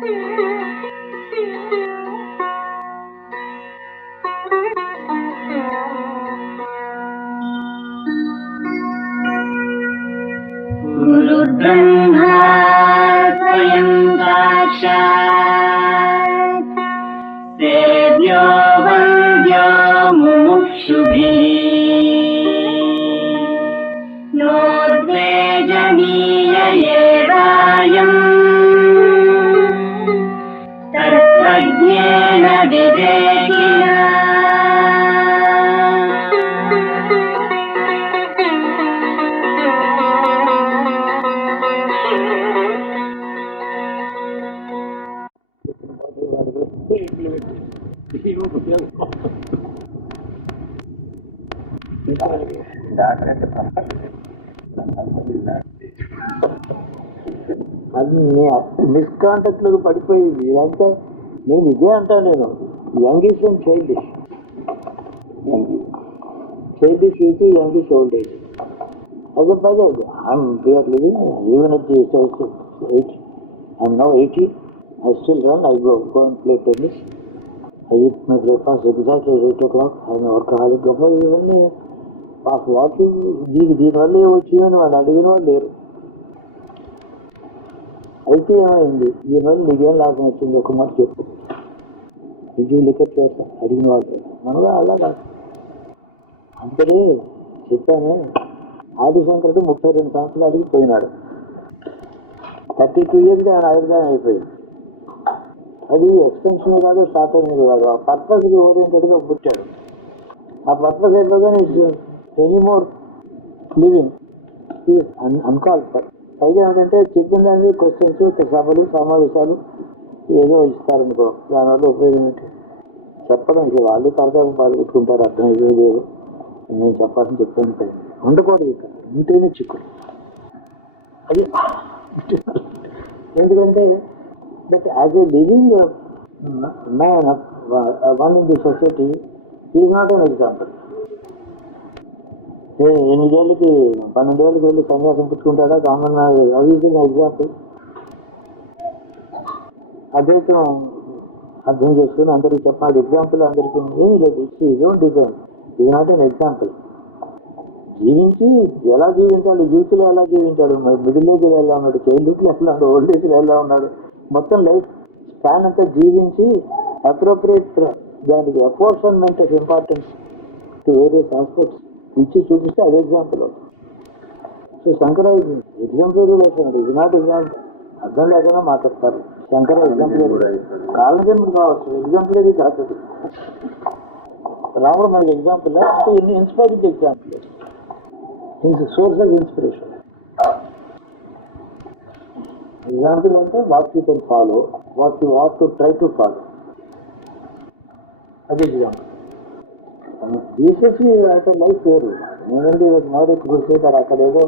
गुरुर्ब्रह्मा स्वयं साक्षात् तेभ्यो वन्द्यो मुमुक्षुभिः नोद्वेजनीय एवायम् तत्त्वज्ञेन विवेकिना అది మిస్కాంటాక్ట్ లోకి పడిపోయింది. ఇదంతా నేను ఇదే అంటాను. నేను youngish and childish youth, youngish old age. అదే పదే we're living even at the 8. I'm now 80. I still run. I go and play tennis. I eat my breakfast exactly at 8 o'clock. I'm a workaholic. ఇవన్నీ walking దీనివల్ల ఏమొచ్చిందని వాళ్ళు అడిగిన వాళ్ళు లేరు. అయితే ఏమైంది, దీనివల్ల నీకేం లాభం వచ్చింది ఒక మాట చెప్పు. విజయ్ లిఖత్ చేస్తా అడిగిన వాళ్ళు మనలో అలా కాదు. అందుకని చెప్పాను, ఆదిశంకరుడు 32 సంవత్సరాలకి పోయినాడు. 32 years ఆయన ఆయుర్దాయం అయిపోయింది. అది ఎక్స్టెన్షన్ కాదు, షార్ట్ అనేది కాదు, ఆ పర్పస్కి ఓరియంటెడ్గా పుట్టాడు. ఆ పర్పస్ అయిపోగానే ఎనీమోర్ లివింగ్ అన్కాల్ ఫర్. పైగా ఏంటంటే చెప్పిన దానికి క్వశ్చన్స్, సభలు, సమావేశాలు ఏదో ఇస్తారనుకో, దానివల్ల ఉపయోగం ఏంటి? చెప్పడం వాళ్ళు సరదాగా పాల్గొట్టుకుంటారు, అర్థం అయ్యే లేదు. నేను చెప్పాలని చెప్పాను పైన ఉండకూడదు. ఇక్కడ ఉంటేనే చిక్కులు. అది ఎందుకంటే but as a living man one in the society is not an example. 8 ఏళ్ళకి 12 ఏళ్ళకి వెళ్ళి సన్యాసం పుచ్చుకుంటాడా కామన్ ఎగ్జాంపుల్. అద్వైతం అర్థం చేసుకుని అందరికీ చెప్పాలి. ఎగ్జాంపుల్ అందరికీ ఏమీ లేదు. Its own design. ఇది నాట్ అన్ ఎగ్జాంపుల్. జీవించి ఎలా జీవించాలి, యూత్లో ఎలా జీవించాడు, మిడిల్ ఏజ్లో ఎలా ఉన్నాడు, చైల్డ్హుడ్లో ఎలా ఉన్నాడు, ఓల్డ్ ఏజ్లో ఎలా ఉన్నాడు, మొత్తం లైఫ్ స్పాన్ అంతా జీవించి అప్రోప్రియేట్ దానికి apportionment of importance to various aspects ఇచ్చి చూపిస్తే అది ఎగ్జాంపుల్ అవుతుంది. సో శంకర ఎగ్జాంపుల్ లేకుండా ఇది నాట్ ఎగ్జాంపుల్. అర్థం లేకుండా మాట్లాడతారు. శంకర ఎగ్జాంపుల్ కాలజన్మ కావచ్చు, ఎగ్జాంపుల్ అది కాదు. రాముడు మనకి example, inspiring example, source of inspiration. Example అంటే what you can follow, what you what to try to follow, అది ఎగ్జాంపుల్. జీసస్ అంటే లైఫ్ వేరు. ఎందుకంటే మోడీకి చూసేటాడు అక్కడ ఏదో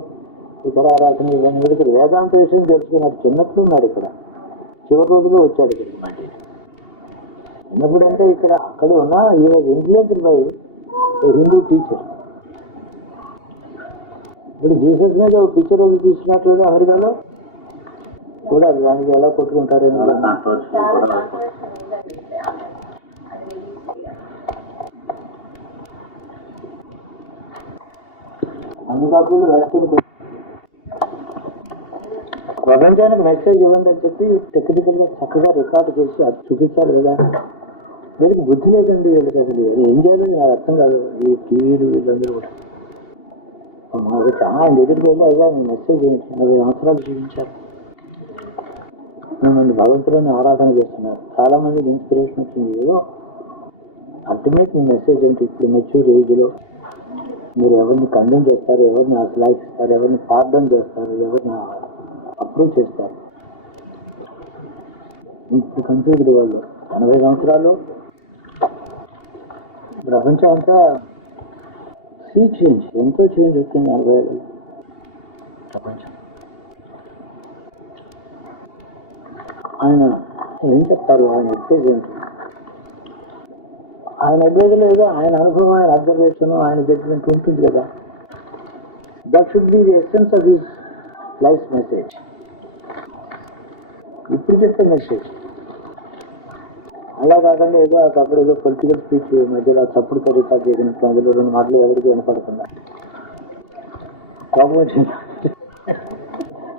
ఇక్కడ రాసిన ఇవన్నీ ఇక్కడ వేదాంత విషయం తెలుసుకున్నాడు. చిన్నప్పుడు ఉన్నాడు ఇక్కడ, చివరి రోజులో వచ్చాడు ఇక్కడికి. మాట చిన్నప్పుడు అంటే ఇక్కడ అక్కడ ఉన్న ఈ was influenced by Hindu teacher. ఇప్పుడు జీసస్ మీద ఒక పిక్చర్ అది తీసుకున్నట్లుగా అమెరికాలో కూడా దానికి ఎలా కొట్టుకుంటారు. అన్ని కాకుండా రాష్ట్రం ప్రపంచానికి మెసేజ్ ఇవ్వండి అని చెప్పి టెక్నికల్గా చక్కగా రికార్డు చేసి అది చూపించాలి కదా. వీళ్ళకి బుద్ధి లేదండి. వీళ్ళకి అసలు ఏం చేయాలని నాకు అర్థం కాదు. ఈ టీవీలు వీళ్ళందరూ కూడా మాకు చాలా ఎదురు వెళ్ళి అయ్యా మీ మెసేజ్ ఏంటి, 40 సంవత్సరాలు జీవించారు, మిమ్మల్ని భగవంతులని ఆరాధన చేస్తున్నారు, చాలా మందికి ఇన్స్పిరేషన్ వచ్చింది. ఏదో అల్టిమేట్ మీ మెసేజ్ ఏంటి? ఇప్పుడు మెచ్యూర్ ఏజ్లో మీరు ఎవరిని కండెమ్ చేస్తారు, ఎవరిని ఆశ్లాయిస్తారు, ఎవరిని పార్డన్ చేస్తారు, ఎవరిని అప్రూవ్ చేస్తారు. ఇప్పుడు కన్ఫ్యూజ్డ్ వాళ్ళు 80 సంవత్సరాలు ప్రపంచం అంతా సీ చేంజ్, ఎంతో చేంజ్ వచ్చింది 80 ఏళ్ళు ప్రపంచం. ఆయన ఏం చెప్తారు, ఆయన మెసేజ్ ఏంటి? ఆయన అడ్వైజులో ఏదో ఆయన అనుభవం, ఆయన అబ్జర్వేషన్, ఆయన జడ్జిమెంట్ ఉంటుంది కదా. That should be the essence of his life message. ఇప్పుడు చెప్పే మెసేజ్ అలా కాకుండా ఏదో అప్పుడు ఏదో పొలిటికల్ స్పీచ్ మధ్యలో చప్పుడుతో రికార్డ్ చేసినట్టు అందులో 2 మాటలు ఎవరికి వినపడకుండా కోపం వచ్చింది.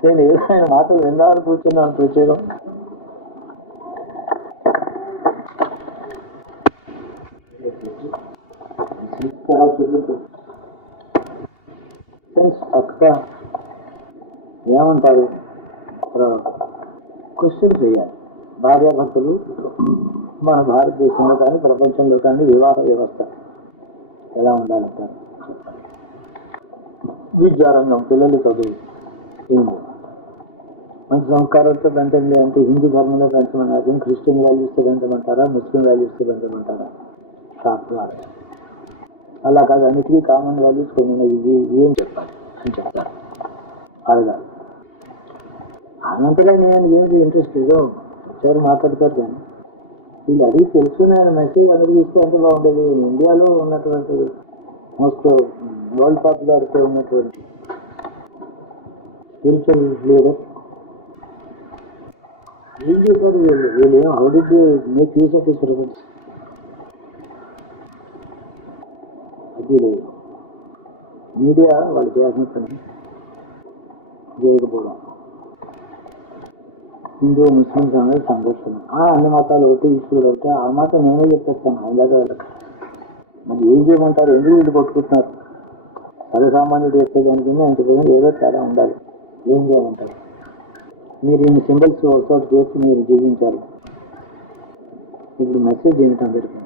నేను ఏదో ఆయన మాటలు విన్నాను కూర్చున్నాను ప్రత్యేకం. పక్క ఏమంటారు క్వశ్చన్ చేయాలి. భార్యాభర్తలు మన భారతదేశంలో కానీ ప్రపంచంలో కానీ వివాహ వ్యవస్థ ఎలా ఉండాలంటారు. విద్యారంగం, పిల్లలు చదువు ఏంటి మంచి సంస్కారాలతో పెంచండి అంటే హిందూ ధర్మంలో పెంచమన్నారు, క్రిస్టియన్ వాల్యూస్తో పెంచమంటారా, ముస్లిం వాల్యూస్తో పెంచమంటారా? షాప్లో అలా కాదు, అన్నిటికీ కామన్ వాల్యూస్ కొన్ని ఉన్నాయి, ఇవి ఏం చెప్పాలి అని చెప్తారు. అడగాలి. అనంతగా నేను ఏమిటి ఇంట్రెస్ట్ ఏదో వచ్చారు మాట్లాడతారు, కానీ వీళ్ళు అడిగి తెలుసుకునే మెసేజ్ అందరికీ ఇస్తే ఎంత బాగుండేది. ఇండియాలో ఉన్నటువంటి మోస్ట్ వరల్డ్ పాపులారిటీ ఉన్నటువంటి స్పిరిచువల్ లీడర్ ఏం చేశారు వీళ్ళు ఏం how did they make use of his results? అది లేదు. మీడియా వాళ్ళు చేయాల్సిన పని చేయకపోవడం. హిందూ ముస్లిమ్స్ అనేది సంఘర్షణ, అన్ని మతాలు ఒకటి, ఈశ్వరుడు ఒకటి, ఆ మాత్రం నేనే చెప్పేస్తాను. అలాగే వాళ్ళకి మరి ఏం చేయమంటారు? ఎందుకు వీళ్ళు కొట్టుకుంటున్నారు? సర్వసామాన్యుడు చెప్పేదానికి అంత విధంగా ఏదో తేడా ఉండాలి. ఏం చేయమంటారు? మీరు ఇన్ని సింబల్స్ ఒకటి చేసి మీరు జీవించాలి. ఇప్పుడు మెసేజ్ ఏమిటి అందరికీ?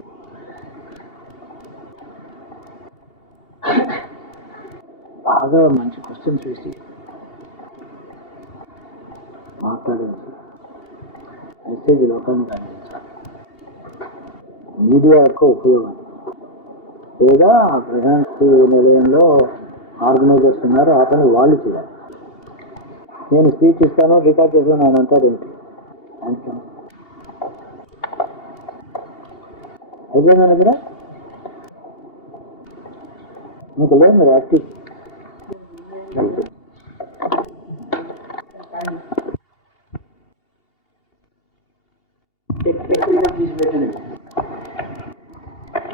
బాగా మంచి క్వశ్చన్స్ వేసి మాట్లాడాల్సి మెసేజ్ లోకానికి అందించాలి. మీడియా యొక్క ఉపయోగం లేదా ప్రశాంతి నిలయంలో ఆర్గనైజర్స్ ఉన్నారు, ఆ పని వాళ్ళు చేయాలి. నేను స్పీచ్ ఇస్తాను, రికార్డ్ చేస్తాను ఆయన అంటారు ఏంటి? అయిపోయిందా దగ్గర మీకు లేదు, మీరు యాక్టివ్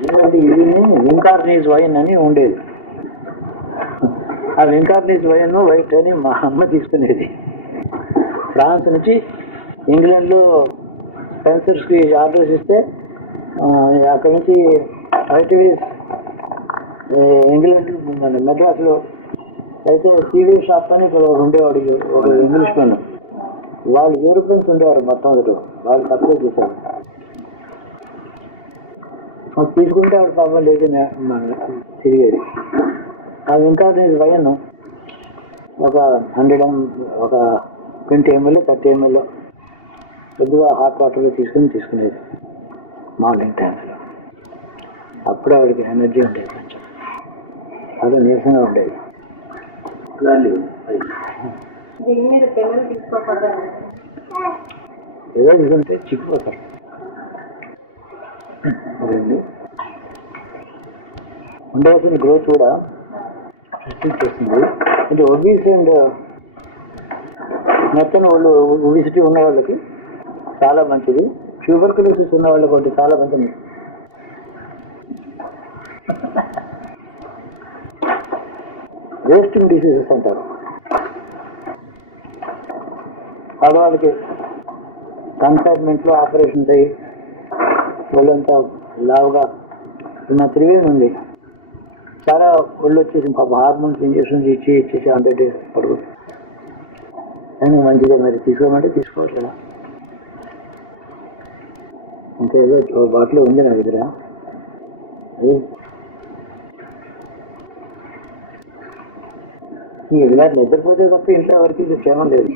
ఏంటంటే ఇది వింకార్నీస్ వైన్ అని ఉండేది. ఆ వింకార్నీస్ వైన్ వైట్ అని మా అమ్మ తీసుకునేది. ఫ్రాన్స్ నుంచి ఇంగ్లాండ్లో స్పెన్సర్స్కి ఆర్డర్స్ ఇస్తే అక్కడి నుంచి వైట్ వేస్ ఇంగ్లాండ్ మన మెడ్రాస్లో అయితే సీవీ షాప్ అని ఇక్కడ ఉండేవాడు, ఒక ఇంగ్లీష్ మెన్. వాళ్ళు యూరోపియన్స్ ఉండేవారు మొత్తం, వాళ్ళు సప్లై చేశారు. తీసుకుంటే ఆవిడ పాపం లేదు తిరిగేది. అది ఇంకా వైన్ ఒక 20 ml 30 ml కొద్దిగా హాట్ వాటర్లో తీసుకునేది మార్నింగ్ టైమ్స్లో. అప్పుడే ఆవిడకి ఎనర్జీ ఉండేది, కొంచెం అదే నీరసంగా ఉండేది. ఏదో తీసుకుంటే చిక్కుపోతారు. ఉండవలసిన గ్రోత్ కూడా రెస్ట్రిక్ట్ చేస్తుంది. అంటే ఒబీస్ అండ్ మెత్తన వాళ్ళు ఒబిసిటీ ఉన్న వాళ్ళకి చాలా మంచిది. ట్యూబర్కులోసిస్ ఉన్న వాళ్ళకి ఒకటి చాలా మంచిది. వేస్టింగ్ డిసీజెస్ అంటారు. ఆడవాళ్ళకి కన్ఫైన్మెంట్లో ఆపరేషన్స్ అయ్యి ఒళ్ళంతా లావుగా ఉన్న త్రివేణి ఉంది, చాలా ఒళ్ళు వచ్చేసి పాప హార్మోన్స్ ఇంజక్షన్స్ ఇచ్చేసి 100 days పడుకు. కానీ మంచిదే, మరి తీసుకోమంటే తీసుకోవట్లేదా? ఇంకా ఏదో బాటిల్ ఉంది నా దగ్గర. ఈ ఇల్లాంటి నిద్రపోతే తప్ప ఇంట్లో ఎవరికి క్షేమం లేదు.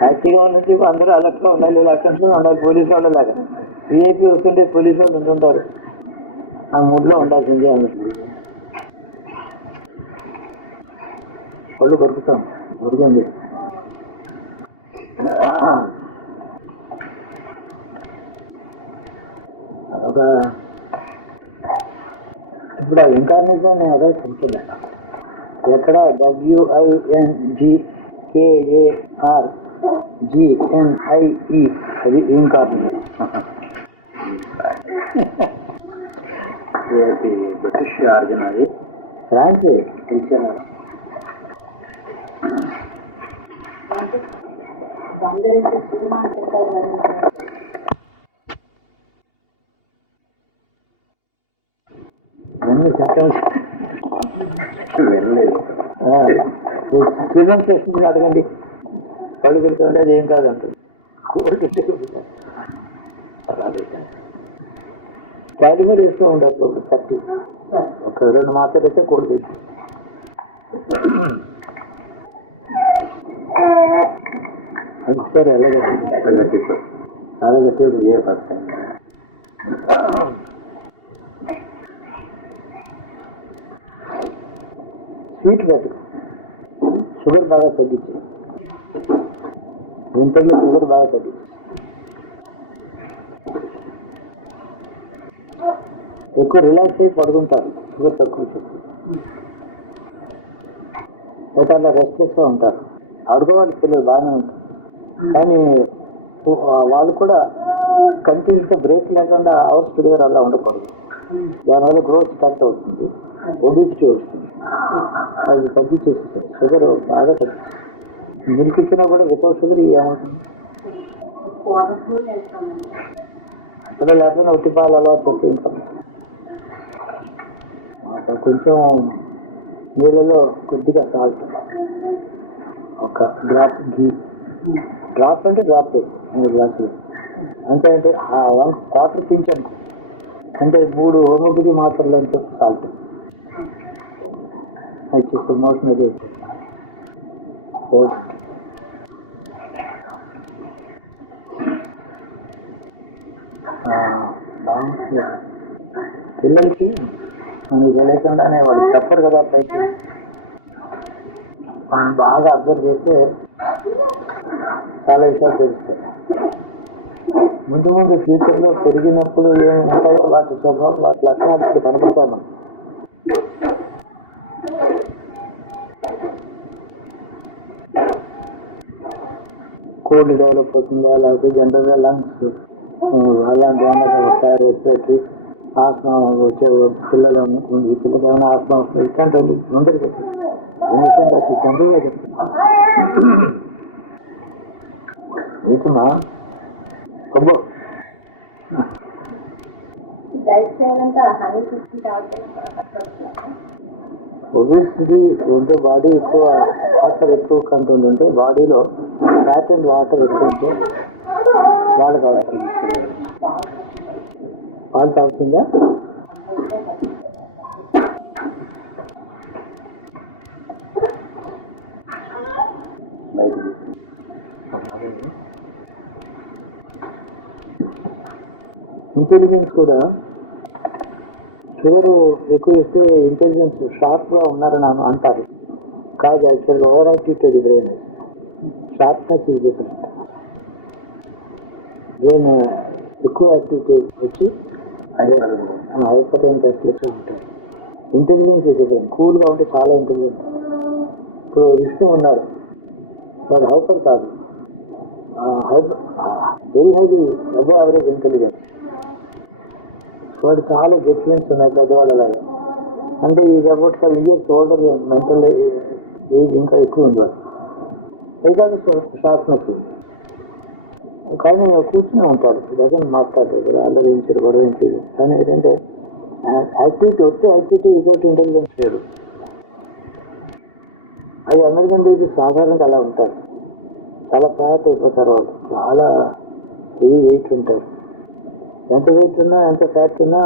హ్యాపీగా ఉన్నది అందరూ అలర్ట్గా ఉండాలి, లక్షణంగా ఉండాలి. పోలీసు వాళ్ళు లాగా విఐపీ వస్తుంటే పోలీసు వాళ్ళు ఉంటుంటారు, ఆ మూడ్లో ఉండాల్సిందే అన్నట్టు. పళ్ళు దొరుకుతాం, దొరికింది. ఒక ఇప్పుడు ఆ ఇంకార్నేషన్ నేను అదే చెప్తున్నాను. ఎక్కడ WINGKARGNIE అది ఇంకార్నేషన్. బ్రిటిష్ ఆర్జన్ అది ఫ్రాన్స్ తెలిసాను. వెళ్ళలేదు. సీజన్ చేస్తుంది అడగండి, కళ్ళు పెడుతుంటే అది ఏం కాదంటుంది. క్యాలి కూడా వేస్తూ ఉండదు. ఒక కట్టి ఒక 2 మాత్రలు అయితే కోడి పెట్టి అది సరే ఎలాగట్టి ఏ ఫస్ట్ స్వీట్ పెట్టుకు, షుగర్ బాగా తగ్గించి, వింటర్లో షుగర్ బాగా తగ్గించి, ఎక్కువ రిలాక్స్ అయి పడుకుంటారు. షుగర్ తక్కువ చెప్పి అయితే అలా రెస్ట్లెస్గా ఉంటారు. ఆడుకోవాలి పిల్లలు బాగానే ఉంటారు, కానీ వాళ్ళు కూడా కంటిన్యూస్గా బ్రేక్ లేకుండా అవర్స్ టుగెదర్ అలా ఉండకూడదు. దానివల్ల గ్రోత్ స్టార్ట్ అవుతుంది, ఒబిసిటీ వస్తుంది. అది తగ్గించేస్తుంది. షుగర్ బాగా తగ్గిస్తుంది. మిల్క్ ఇచ్చినా కూడా వితౌట్ షుగర్ ఏమవుతుంది? అసలు లేకపోతే ఉట్టి పాలు అలవాటు చేస్తాం. కొంచెం నీళ్ళలో కొద్దిగా సాల్ట్, ఒక డ్రాప్ ఘీ, డ్రాప్ అంటే డ్రాప్ 3 గ్లాసులు అంటే 1/4 పించ్ అంటే 3 హోమియోపతి మాత్రలు అంటే సాల్ట్ వచ్చేసి మోషన్ అది బాగుంటుంది. పిల్లలకి మనకి తెలియకుండానే వాళ్ళు చెప్పరు కదా పైకి, మనం బాగా అబ్జర్వ్ చేస్తే చాలా విషయాలు తెలుస్తాయి. ముందు ముందు ఫ్యూచర్లో పెరిగినప్పుడు ఏమి ఉంటాయో వాటి స్వభావం, వాటి లక్షణాలు ఇప్పుడు కనపడతాయి. మనం కోల్డ్ డెవలప్ అవుతుందా, లేకపోతే జనరల్గా లంగ్స్ అలాంటి ఏమైనా వస్తాయి, రెస్పిరేటరీ ఆస్మా వచ్చే పిల్లలు ఈ పిల్లలకి ఏమైనా ఆస్మా వస్తుంది, ఇట్లాంటి ముందరికి వచ్చేసి జనరల్గా చెప్తున్నా. ఏంటమ్మా కొబ్బో ఒబిసిటీ ఉంటే బాడీ ఎక్కువ వాటర్ ఎక్కువ కంటెంట్ ఉంటే బాడీలో ఫ్యాట్ అండ్ వాటర్ ఎక్కువ ఉంటే పాలు కావాలి. పాలు తాగుతుందా? ఇంటెలిజెన్స్ కూడా షుగర్ ఎక్కువ ఇస్తే ఇంటెలిజెన్స్ షార్ప్గా ఉన్నారని అంటారు. కాదు, యాక్చువల్గా over activity brain, sharpness is different. Brain ఎక్కువ యాక్టివిటీ వచ్చి హైపర్ ఇంటెలిజెన్స్ ఉంటాయి. Intelligence is different. కూల్గా ఉంటే చాలా ఇంటెలిజెన్స్. ఇప్పుడు విష్ణు ఉన్నారు, వాడు హైపర్ కాదు, very highly above average intelligence. వాడు చాలా జడ్జ్మెంట్స్ ఉన్నాయి పెద్దవాళ్ళలాగా. అంటే ఈ about 5 years older, mental age ఇంకా ఎక్కువ ఉంది. వాడు షార్ప్నెస్ ఉంది, కానీ కూర్చునే ఉంటాడు, డజన్ మాట్లాడతాడు, ఆలోచించాడు, గొడవించాడు. కానీ ఏంటంటే యాక్టివిటీ వస్తే యాక్టివిటీ వితౌట్ ఇంటెలిజెన్స్ లేదు. అది అమెరికన్ ఇది సాధారణంగా అలా ఉంటారు. చాలా ఫ్యాట్ అయిపోతారు వాళ్ళు, చాలా హెవీ వెయిట్ ఉంటారు. ఎంత వెయిట్ ఉన్నా, ఎంత ఫ్యాట్ ఉన్నా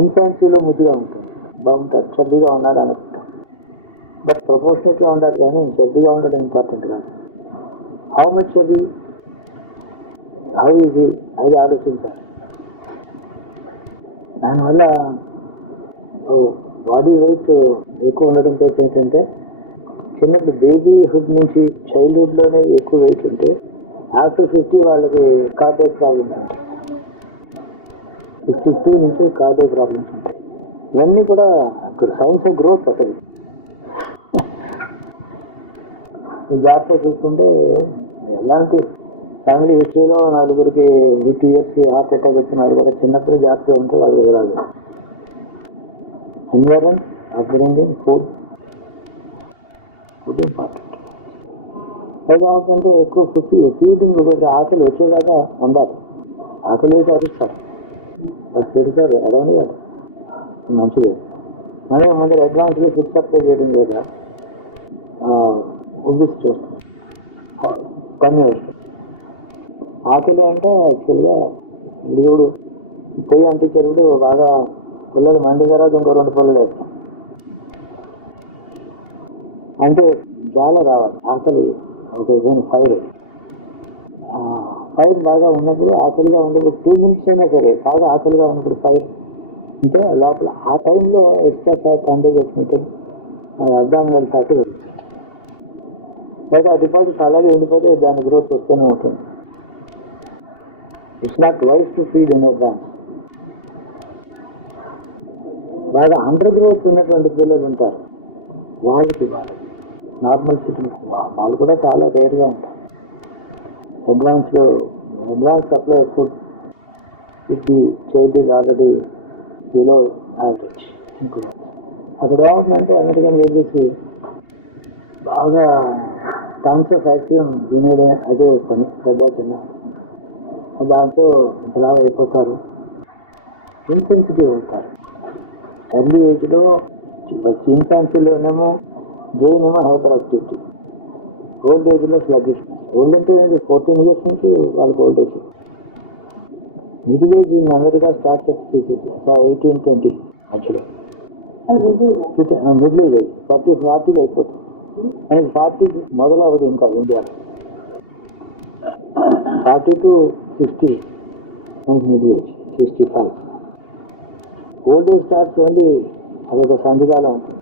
ఇన్ఫాన్సీలో ముద్దుగా ఉంటుంది, బాగుంటారు. చబ్బీగా ఉన్నారు అనుకుంటాం, బట్ ప్రపోర్షనేట్గా ఉండాలి. కానీ చబ్బీగా ఉండడం ఇంపార్టెంట్ కాదు. How much chubby, how easy, అది ఆలోచించాలి. దానివల్ల బాడీ వెయిట్ ఎక్కువ ఉండడంతో ఏంటంటే చిన్నప్పుడు బేబీహుడ్ నుంచి చైల్డ్హుడ్లోనే ఎక్కువ వెయిట్ ఉంటే ఆఫ్టర్ 50 వాళ్ళకి కార్డియాక్ ప్రాబ్లమ్స్ ఉంటాయి. 52 నుంచి కార్డియాక్ ప్రాబ్లమ్స్ ఉంటాయి. ఇవన్నీ కూడా సైన్స్ ఆఫ్ గ్రోత్. అసలు జాగ్రత్త చూసుకుంటే ఎలాంటి ఫ్యామిలీ హిస్టరీలో నలుగురికి 50 yearsకి హార్ట్ అటాక్ వచ్చిన వాళ్ళు కూడా చిన్నప్పుడు జాగ్రత్తగా ఉంటే వాళ్ళు ఎదురాదు. ఎన్వైరన్ అప్బ్రింగింగ్ ఫుడ్ ఇంపార్టెంట్. పైగా అంటే ఎక్కువ ఫీడింగ్ కొంచెం ఆకలి వచ్చేదాకా ఉండాలి. ఆకలి వేసి అరుస్తారు, వాళ్ళు పెడతారు, ఎడవని కాదు, మంచిది. మనం ముందు అడ్వాన్స్గా ఫుడ్ సప్లై చేయడం లేదా ఉబ్బిసి చూస్తాం, కన్ను వేస్తాం. ఆకలి అంటే యాక్చువల్గా దేవుడు పొయ్యి అంటించేటప్పుడు బాగా పుల్లలు మండి తర్వాత ఇంకో 2 పుల్లలు వేస్తాం అంటే చాలా రావాలి ఆకలి. ఒక ఫైర్ బాగా ఉన్నప్పుడు, ఆకలిగా ఉన్నప్పుడు 2 minutes అయినా సరే, బాగా ఆకలిగా ఉన్నప్పుడు ఫైర్ అంటే లోపల ఆ టైంలో ఎక్స్ట్రా ఫ్యాట్ కంటెంట్ వచ్చినట్టు అబ్డామినల్ ఫ్యాట్ పెరుగుతుంది. లేదా ఆ డిపాజిట్ అలాగే ఉండిపోతే దాని గ్రోత్ వస్తూనే ఉంటుంది. It's not wise to feed in advance. బాగా అండర్ గ్రోత్ ఉన్నటువంటి పిల్లలు ఉంటారు, వాళ్ళకి నార్మల్ సిటీస్ వాళ్ళు కూడా చాలా రేర్గా ఉంటారు. అడ్వాన్స్ సప్లై ఫుడ్ ఇది child is already below average. అక్కడ ఏమవుతుందంటే అమెరికన్ వేజెస్ బాగా టన్స్ ఆఫ్ యాక్సియం తినేదే అదే పని, పెద్ద చిన్న, దాంతో ఇలా అయిపోతారు, ఇన్సెన్సిటివ్ అవుతారు. ఎర్లీ ఏజ్లో ఇన్ఫాన్సీలోనేమో బ్రెయిన్ ఏమో హైపర్ యాక్టివిటీ, ఓల్డ్ ఏజ్లో స్లగ్గిష్. ఓల్డ్ అంటే 14 years నుంచి వాళ్ళకి old age. Middle age in America start 18-20 మధ్యలో. మిడిల్ ఏజ్ 40 అయిపోతుంది. మనకి 40 మొదలవదు ఇంకా ఇండియాలో. 40 to 60 మనకి middle age. 65 old age starts only అదొక సంధికాలం ఉంటుంది.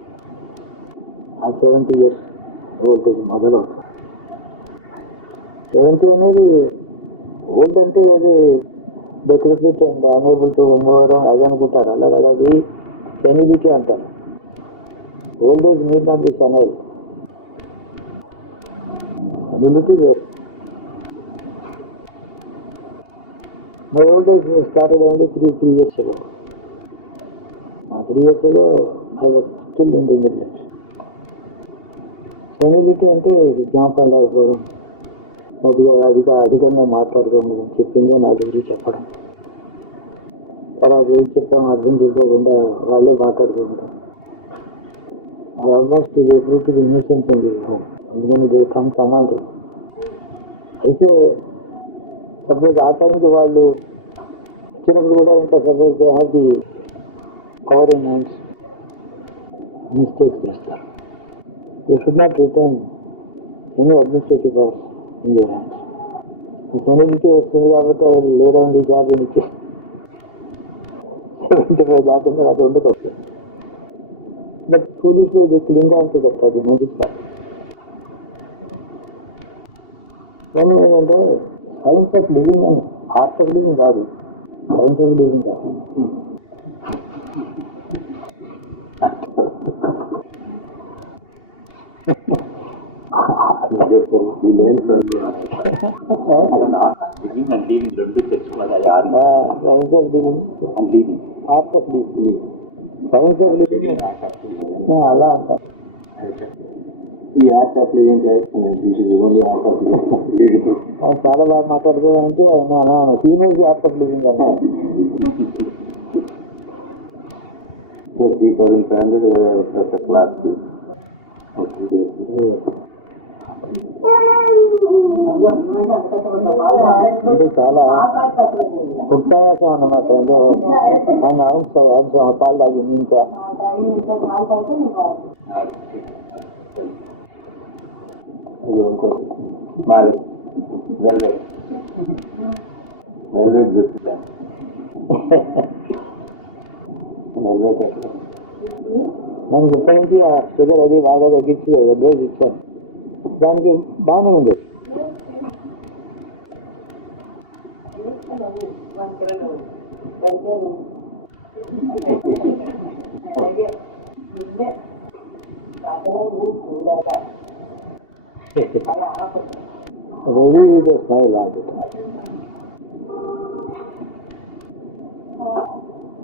ఆ 70 years ఓల్డ్ ఏజ్ మొదలవుతుంది. 70 అనేది ఓల్డ్ అంటే అది decrepit and unable to move అది అనుకుంటారు. అలాగే అది సెనిలిటీ అంటారు. Old age need not be senile. Senility వేరు. My old age started only 3 years ago. 3 years ago I was still in the middle age. Senility అంటే జ్ఞాపకం లేకపోవడం, అధికంగా మాట్లాడుకోవడం, చెప్పింది నా గురించి చెప్పడం, తర్వాత ఏం చెప్తాం అర్థం చేసుకోకుండా వాళ్ళే మాట్లాడుకుంటాం. ఆల్మోస్ట్ ఎప్పుడు ఇన్నోసెన్స్ ఉంది, అందుకని దే కమ్ కమాండ్. అయితే సపోజ్ ఆ టైంకి వాళ్ళు వచ్చినప్పుడు కూడా ఇంకా suppose they have the power in hands, mistakes చేస్తారు. They should not return any administrative powers in the hands. Senility వస్తుంది కాబట్టి వాళ్ళు లేడౌన్ ది జాబ్ ఇచ్చి 75 దాటిందో అది ఉండకపోతే, but foolishly the cling on to that. అది మంచిది కాదు. కానీ ఏంటంటే సైన్స్ ఆఫ్ లివింగ్ అని, ఆర్ట్ ఆఫ్ లివింగ్ కాదు, సైన్స్ ఆఫ్ లివింగ్ కాదు. అలా అంటారు. ఈ ఆర్ట్ ఆఫ్ లివింగ్ చాలా బాగా మాట్లాడుకోవాలంటే సీనియర్స్ ఆర్ట్ ఆఫ్ లివింగ్ అన్నారు. 3,500 క్లాస్ అంటే చాలా ఉత్సాహం అన్నమాట. ఆయన అవసరం పాలు తాగింది. ఇంకా మనకి ఇప్పటి నుంచి ఆ షుగర్ అది బాగా తగ్గించి డోస్ ఇచ్చాను, దానికి బాగానే ఉంది. ready with a smile all the time.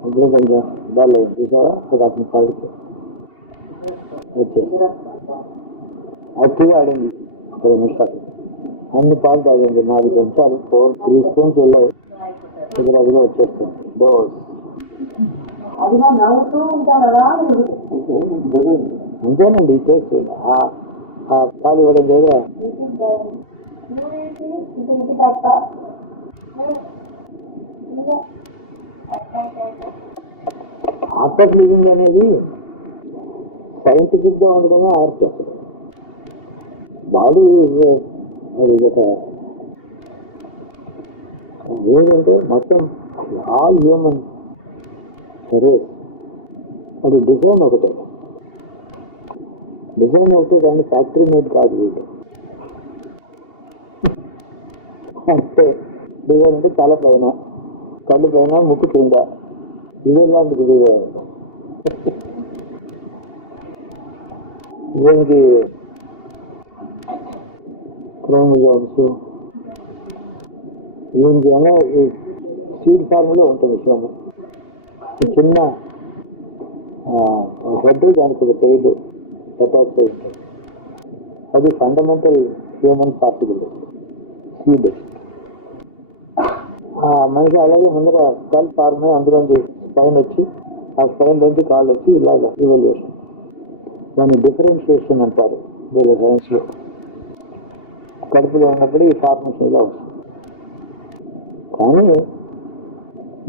ఇప్పుడు కొంచెం డల్ అయింది చూసావా ఒక అతని కాళ్ళకి వచ్చేసి యాక్టివ్గా ఆడింది 10 నిమిషాలు అన్ని పాలు తాగింది 4 చెంచాలు 3 స్పూన్స్ వెళ్ళాయి ఇక్కడ అదిగా వచ్చేస్తుంది డోస్ అంతేనండి టేస్ట్ ఆ పాలు ఇవ్వడం లేదా ఆఫ్టర్ లివింగ్ అనేది సైంటిఫిక్ గా ఉండడమే ఆర్ట్ అసలు బాడీ అది ఒక ఏదంటే మొత్తం ఆల్ హ్యూమన్ రేస్ అది డిజైన్ ఒకటే దాన్ని ఫ్యాక్టరీ మేడ్ కాదు వీటి అంటే డిజైన్ అంటే తల పైన కళ్ళు పైన ముక్కు కింద ఇదే లాంటిది డిజైన్ దీనికి క్రోమోజోమ్స్ దీనికి ఏమో ఈ సీడ్ ఫార్మ్లో ఉంటుంది విషయం చిన్న హెడ్ దానికి ఒక టైల్ అటాచ్ అయి ఉంటుంది అది ఫండమెంటల్ హ్యూమన్ పార్టికల్ సీడ్ మనిషి అలాగే ముందర స్కల్ ఫార్మ్ అందులోంచి స్పైన్ వచ్చి ఆ స్పైన్ నుంచి కాళ్ళు వచ్చి ఇలాగా ఇవల్యూషన్ దాన్ని డిఫరెన్షియేషన్ అంటారు వీళ్ళ సైన్స్లో కడుపులో ఉన్నప్పుడు ఈ ఫార్మేషన్ ఇలా వస్తుంది కానీ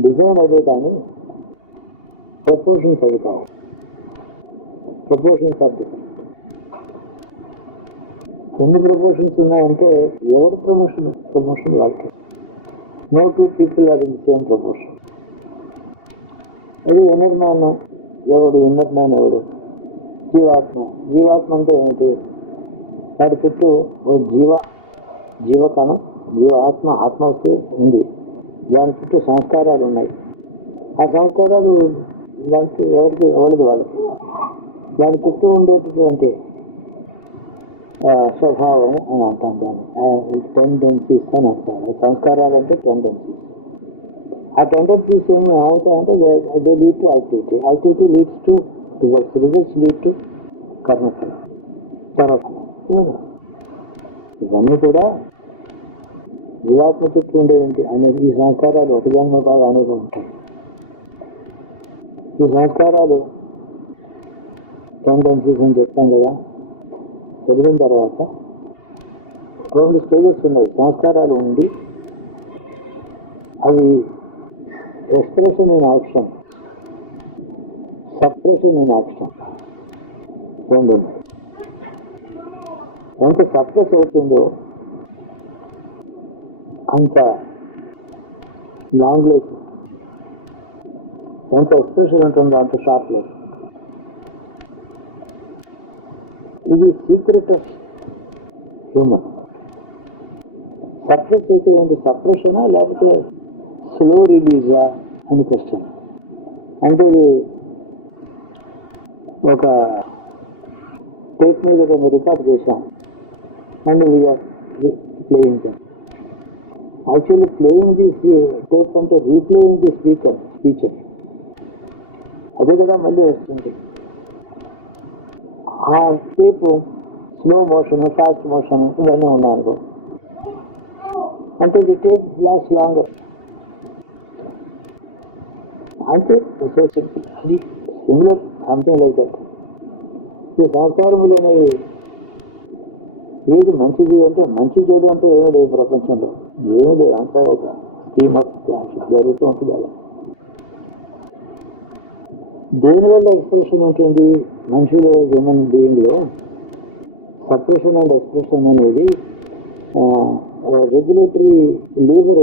డిజైన్ అదే కానీ ప్రపోర్షన్స్ అవి కావు ప్రపోర్షన్స్ ఆఫ్ డిఫరెంట్ ఎన్ని ప్రమోషన్స్ ఉన్నాయంటే ఎవరి ప్రమోషన్ వాళ్ళకి no 2 people are in same promotion అది ఇన్నర్ మ్యాన్ ఎవడు జీవాత్మ అంటే ఏమిటి వాటి చుట్టూ ఓ జీవకణం ఆత్మ వస్తే ఉంది దాని చుట్టూ సంస్కారాలు ఉన్నాయి ఆ సంస్కారాలు దానికి ఎవరికి వాళ్ళకి దాని చుట్టూ ఉండేటటువంటి స్వభావం అని అంటాం దాన్ని టెండెన్సీస్ అని అంటారు సంస్కారాలు అంటే టెండెన్సీస్ ఆ టెండెన్సీస్ ఏమి అవుతాయంటే they lead to activity leads to results lead to కర్మఫలం ఇవన్నీ కూడా జీవాత్మ చుట్టూ ఉండేవి అనేది ఈ సంస్కారాలు ఒక జన్మ కాదు అనేక ఉంటాయి ఈ సంస్కారాలు టెండెన్సీస్ అని చెప్తాం కదా చదివిన తర్వాత 2 స్టేజెస్ ఉన్నాయి సంస్కారాలు ఉండి అవి expression in action suppression in action 2 ఉన్నాయి ఎంత సప్రెస్ అవుతుందో అంత లాంగ్ లైఫ్ ఎంత ఎక్స్ప్రెషన్ ఉంటుందో అంత షార్ట్ లైఫ్ ఇది సీక్రెట్ ఆఫ్ హ్యూమన్ సప్రెస్ అయితే ఏంటి సప్రెషనా లేకపోతే స్లో రిలీజా అని క్వశ్చన్ అంటే ఇది ఒక టేప్ మీద మేము రికార్డ్ చేశాం and we are playing actually playing the tape అంటే రీప్లేయింగ్ ది స్పీచర్ అదే కదా మళ్ళీ వస్తుంది ఆ tape slow motion fast motion ఇవన్నీ ఉన్నాయనుకో అంటే ది టేప్ లాస్ట్ లాంగర్ అంటే సో సింపుల్ అది సిమిలర్ సంథింగ్ లైక్ దట్ ఈ సంస్కారములు అనేవి ఏది మంచిది అంటే మంచి చెడు అంటే ఏమీ లేదు ప్రపంచంలో ఏమీ లేదు అంతా ఒక స్కీమ్ ఆఫ్ జరుగుతూ ఉంటుంది అలా దేనివల్ల ఎక్స్ప్రెషన్ ఉంటుంది మనిషిలో హ్యూమన్ బీయింగ్లో సప్రెషన్ అండ్ ఎక్స్ప్రెషన్ అనేది రెగ్యులేటరీ లీవర్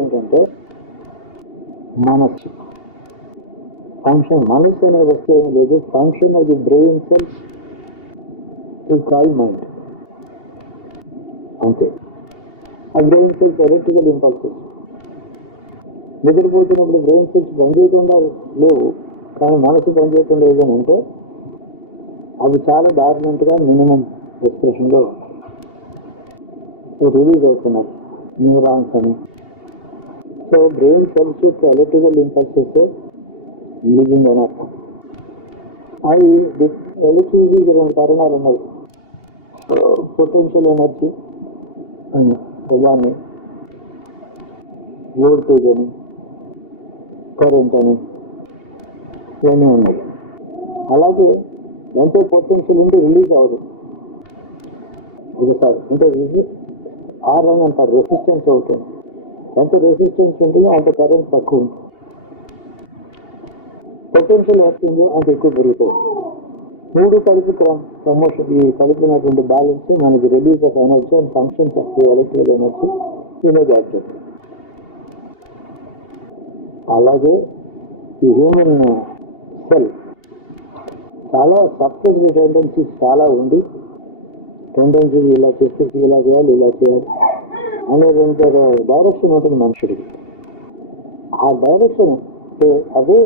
ఏంటంటే మనస్సు ఫంక్షన్ మనస్సు అనే వస్తే ఏమి లేదు function of the brain cells is called mind అంతే ఆ బ్రెయిన్ సెల్స్ ఎలక్ట్రికల్ ఇంపల్సెస్ నిద్రపోతున్నప్పుడు బ్రెయిన్ సెల్స్ పనిచేయకుండా లేవు కానీ మనసు పనిచేయకుండా లేదని అంటే అవి చాలా డార్మెంట్గా మినిమం ఎక్స్ప్రెషన్లో రిలీజ్ అవుతున్నాయి న్యూరాన్స్ అని. సో బ్రెయిన్ సెల్స్ యొక్క ఎలక్ట్రికల్ ఇంపల్సెస్ లివింగ్ అని అర్థం. అవి ఎలక్ట్రిసిటీకి రెండు కారణాలు ఉన్నాయి. పొటెన్షియల్ ఎనర్జీ దాన్ని వోల్టేజ్ అని, కరెంట్ అని ఇవన్నీ ఉన్నాయి. అలాగే ఎంతో పొటెన్షియల్ ఉండి రిలీజ్ అవ్వదు ఒకసారి. అంటే ఆర్ అని అంటారు, రెసిస్టెన్స్ అవుతుంది. ఎంత రెసిస్టెన్స్ ఉంటుందో అంత కరెంట్ తక్కువ ఉంటుంది. పొటెన్షియల్ వస్తుందో అంత ఎక్కువ పెరుగుతుంది. మూడు కలిపి ప్రమోషన్, ఈ కలిపినటువంటి బ్యాలెన్స్ మనకి release of energy and functions of electrical energy image act. అలాగే ఈ హ్యూమన్ సెల్ చాలా సబ్జెక్ట్ టెండెన్సీస్ చాలా ఉండి, టెండెన్సీస్ ఇలా చేస్తే ఇలా చేయాలి, ఇలా చేయాలి అనే డైరెక్షన్ ఉంటుంది మనుషుడికి. ఆ డైరెక్షన్ అదే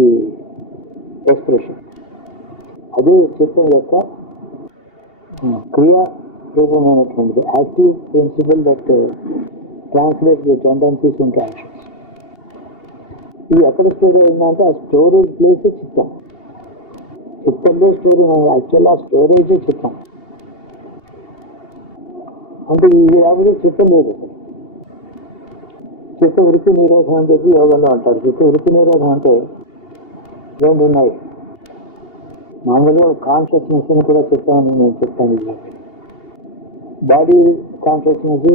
ఈ ఎక్స్ప్రెషన్, అదే చిత్రం యొక్క క్రియా రూపమైనటువంటిది. Active principle that translate the tendencies into actions. ఇది ఎక్కడ స్టోర్ అయిందంటే ఆ స్టోరేజ్ ప్లేస్ చిత్తం. చిత్తంలో స్టోరేజ్, యాక్చువల్ ఆ స్టోరేజే చిత్తం. అంటే ఇది కాబట్టి చిత్తం లేదు. చిత్త వృత్తి నిరోధం అని చెప్పి యోగంలో అంటారు. చిత్త వృత్తి నిరోధం అంటే రెండు ఉన్నాయి. మామూలుగా కాన్షియస్నెస్ని కూడా చెప్తామని నేను చెప్తాను. బాడీ కాన్షియస్నెస్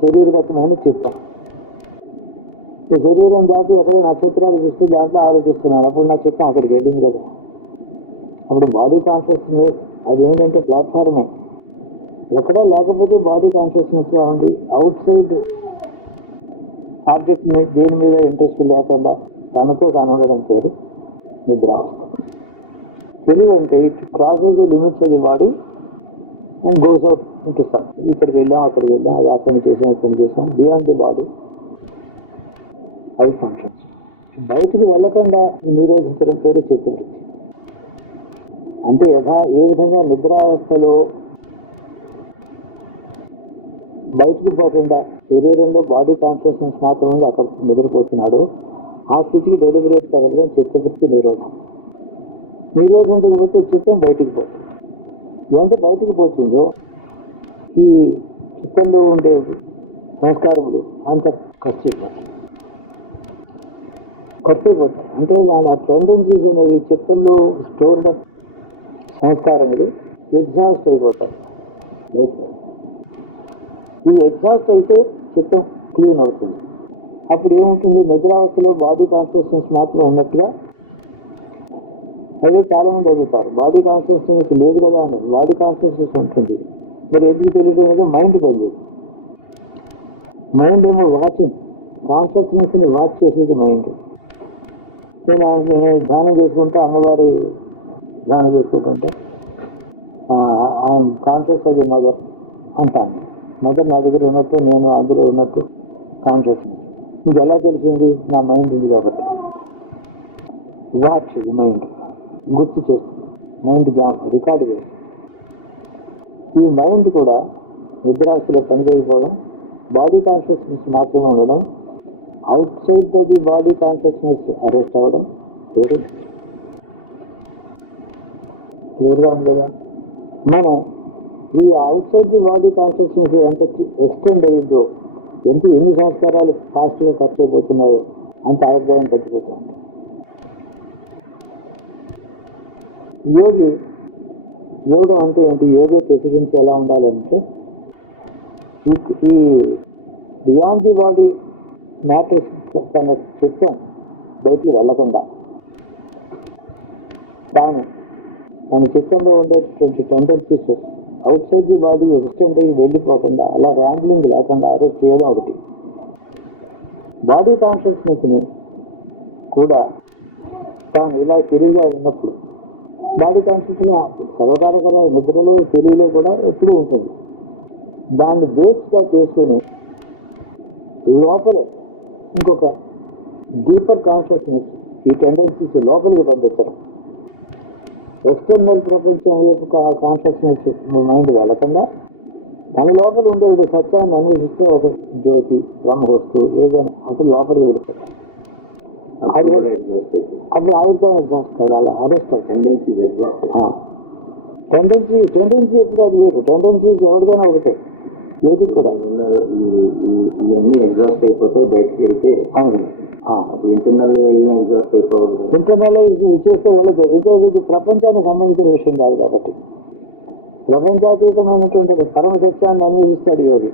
శరీరగతమైన చిత్తం. ఈ శరీరం దాటి ఎక్కడ నక్షత్రాలు చూస్తూ దాంట్లో ఆలోచిస్తున్నాను, అప్పుడు నా చిత్తం అక్కడికి వెళ్ళింది కదా. అప్పుడు బాడీ కాన్షియస్నెస్ అది ఏంటంటే ప్లాట్ఫార్మే. ఎక్కడా లేకపోతే బాడీ కాన్షియస్నెస్గా ఉంది. అవుట్ సైడ్ ఆబ్జెక్ట్ దేని మీద ఇంట్రెస్ట్ లేకుండా తనతో కనుగొనడం పేరు నిద్రావస్థ. తెలివి అంటే ఇట్ క్రాసెస్ ది లిమిట్స్ అది body and goes out into some. ఇక్కడికి వెళ్ళాం, అక్కడికి వెళ్ళాం, అది అక్కడిని చేసాం, ఇక్కడిని చేసాం. బియాండ్ ది బాడీ అవి ఫంక్షన్స్. బయటికి వెళ్ళకుండా నిరోధించడం పేరు చిత్తవృత్తి. అంటే ఏ విధంగా నిద్రావస్థలో బయటికి పోకుండా శరీరంలో బాడీ కాన్షియస్నెస్ మాత్రమే అక్కడ నిద్రపోతున్నాడు, ఆ స్థితికి డెలిబరేట్ కలగడం చిత్తవృత్తి నిరోధం. నిరోధం కలిగితే చిత్తం బయటికి పోతుంది. ఎంత బయటికి పోతుందో ఈ చిత్తంలో ఉండే సంస్కారములు అంత ఖర్చు అయిపోతాయి. అంటే ఆ టెండెన్సీస్ అనేవి చిత్తంలో స్టోర్డ్ సంస్కారములు ఎగ్జాస్ట్ అయిపోతాయి. ఈ ఎగ్జాస్ట్ అయితే చిత్తం క్లీన్ అవుతుంది. అప్పుడు ఏముంటుంది, నిద్రావస్థలో బాడీ కాన్షియస్నెస్ మాత్రం ఉన్నట్టుగా. అదే చాలా మంది అడుగుతారు, బాడీ కాన్షియస్నెస్ లేదు కదా అని. బాడీ కాన్షియస్నెస్ ఉంటుంది, మరి ఎందుకు తెలియదు అనేది మైండ్ పనిచేది. మైండ్ ఏమో వాచింగ్, కాన్షియస్నెస్ని వాచ్ చేసేది మైండ్. నేను ధ్యానం చేసుకుంటే, అమ్మవారి ధ్యానం చేసుకుంటుంటే కాన్షియస్ అది మదర్ అంటాను. మదర్ నా దగ్గర ఉన్నట్టు, నేను అందులో ఉన్నట్టు కాన్షియస్నెస్. మీకు ఎలా తెలిసింది? నా మైండ్ ఉంది కాబట్టి. వాచ్ ఇది మైండ్ గుర్తు చేస్తుంది, మైండ్ రికార్డు చేస్తుంది. ఈ మైండ్ కూడా నిద్రావస్థలో పనిచేయకపోవడం, బాడీ కాన్షియస్నెస్ మాత్రమే ఉండడం, out side the body consciousness arrest అవ్వడం పేరు. క్లియర్గా ఉంది కదా. మనం ఈ out side the body consciousness ఎంత ఎక్స్టెండ్ అయ్యిందో, ఎన్ని సంస్కారాలు ఫాస్ట్గా ఖర్చు అయిపోతున్నాయో అంత ఆరోగ్యం తగ్గిపోతుంది. యోగం అంటే ఏంటి? యోగ ఎఫిషియన్సీ ఎలా ఉండాలంటే ఈ బియాండ్ ది బాడీ మ్యాటర్స్ తన చిత్తం బయటికి వెళ్ళకుండా తన చిత్తంలో ఉండేటువంటి tendencies out side the body extend అయ్యి వెళ్ళిపోకుండా అలా ర్యాంబ్లింగ్ లేకుండా అరెస్ట్ చేయడం ఒకటి. బాడీ కాన్షియస్నెస్ని కూడా తాను ఇలా తెలివిగా ఉన్నప్పుడు, బాడీ కాన్షియస్నెస్ సర్వకాలిక నిద్రలో తెలివిలో కూడా ఎప్పుడూ ఉంటుంది. దాన్ని బేస్గా చేసుకుని లోపల ఇంకొక డీపర్ కాన్షియస్నెస్ ఈ టెండెన్సీస్ లోపలికి పంపించడం. ఎక్స్టర్నల్ ప్రపంచం వైపు కాన్షియస్నెస్ మైండ్ వెళ్ళకుండా తన లోపల ఉండేది సత్యాన్ని అన్వేషిస్తే ఒక జ్యోతి బ్రహ్మవస్తు ఏదైనా అప్పుడు లోపలికి వెళ్ళిపోతాం. అప్పుడు ఆయుర్దాయం ఎగ్జామ్స్ కదా అలా అరెస్ట్ టెండెన్సీ టెండెన్సీ ఎప్పుడు అది లేదు. టెండెన్సీస్ ఎవరిదైనా ఒకటే ఏది కూడా ఇవన్నీ ఎగ్జాస్ట్ అయిపోతే బయటకు వెళ్తే అవును అప్పుడు ఇంటర్నల్ ఎగ్జాస్ట్ అయిపోవాలి. ఇంటర్నలైజ్ చేస్తే వెళ్ళదు. ఇది ప్రపంచానికి సంబంధించిన విషయం కాదు కాబట్టి ప్రపంచాతీతమైనటువంటి పరమ సత్యాన్ని అన్వేషిస్తాడు యోగి.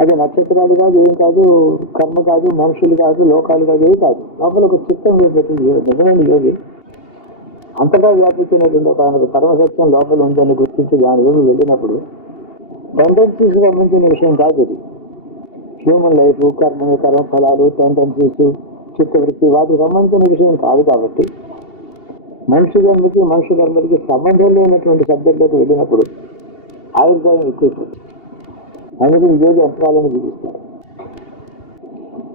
అది నక్షత్రాలు కాదు, ఏం కాదు, కర్మ కాదు, మనుషులు కాదు, లోకాలు కాదు, ఏది కాదు. లోపల ఒక చిత్తం పెట్టి నిజమైన యోగి అంతగా వ్యాపించినటువంటి ఒక పరమ సత్యం లోపల ఉందని గుర్తించి దాని యోగి వెళ్ళినప్పుడు టెండెన్సీస్ సంబంధించిన విషయం కాదు ఇది. హ్యూమన్ లైఫ్, కర్మ ఫలాలు, టెండెన్సీస్, చిత్తవృత్తి వాటికి సంబంధించిన విషయం కాదు కాబట్టి మనిషి జన్మకి మనుషు ధర్మకి సంబంధం లేనటువంటి సబ్జెక్టులకు వెళ్ళినప్పుడు ఆయుర్దాయం ఎక్కువైపోతుంది. అందుకే యోగి అంతరాలను చూపిస్తారు.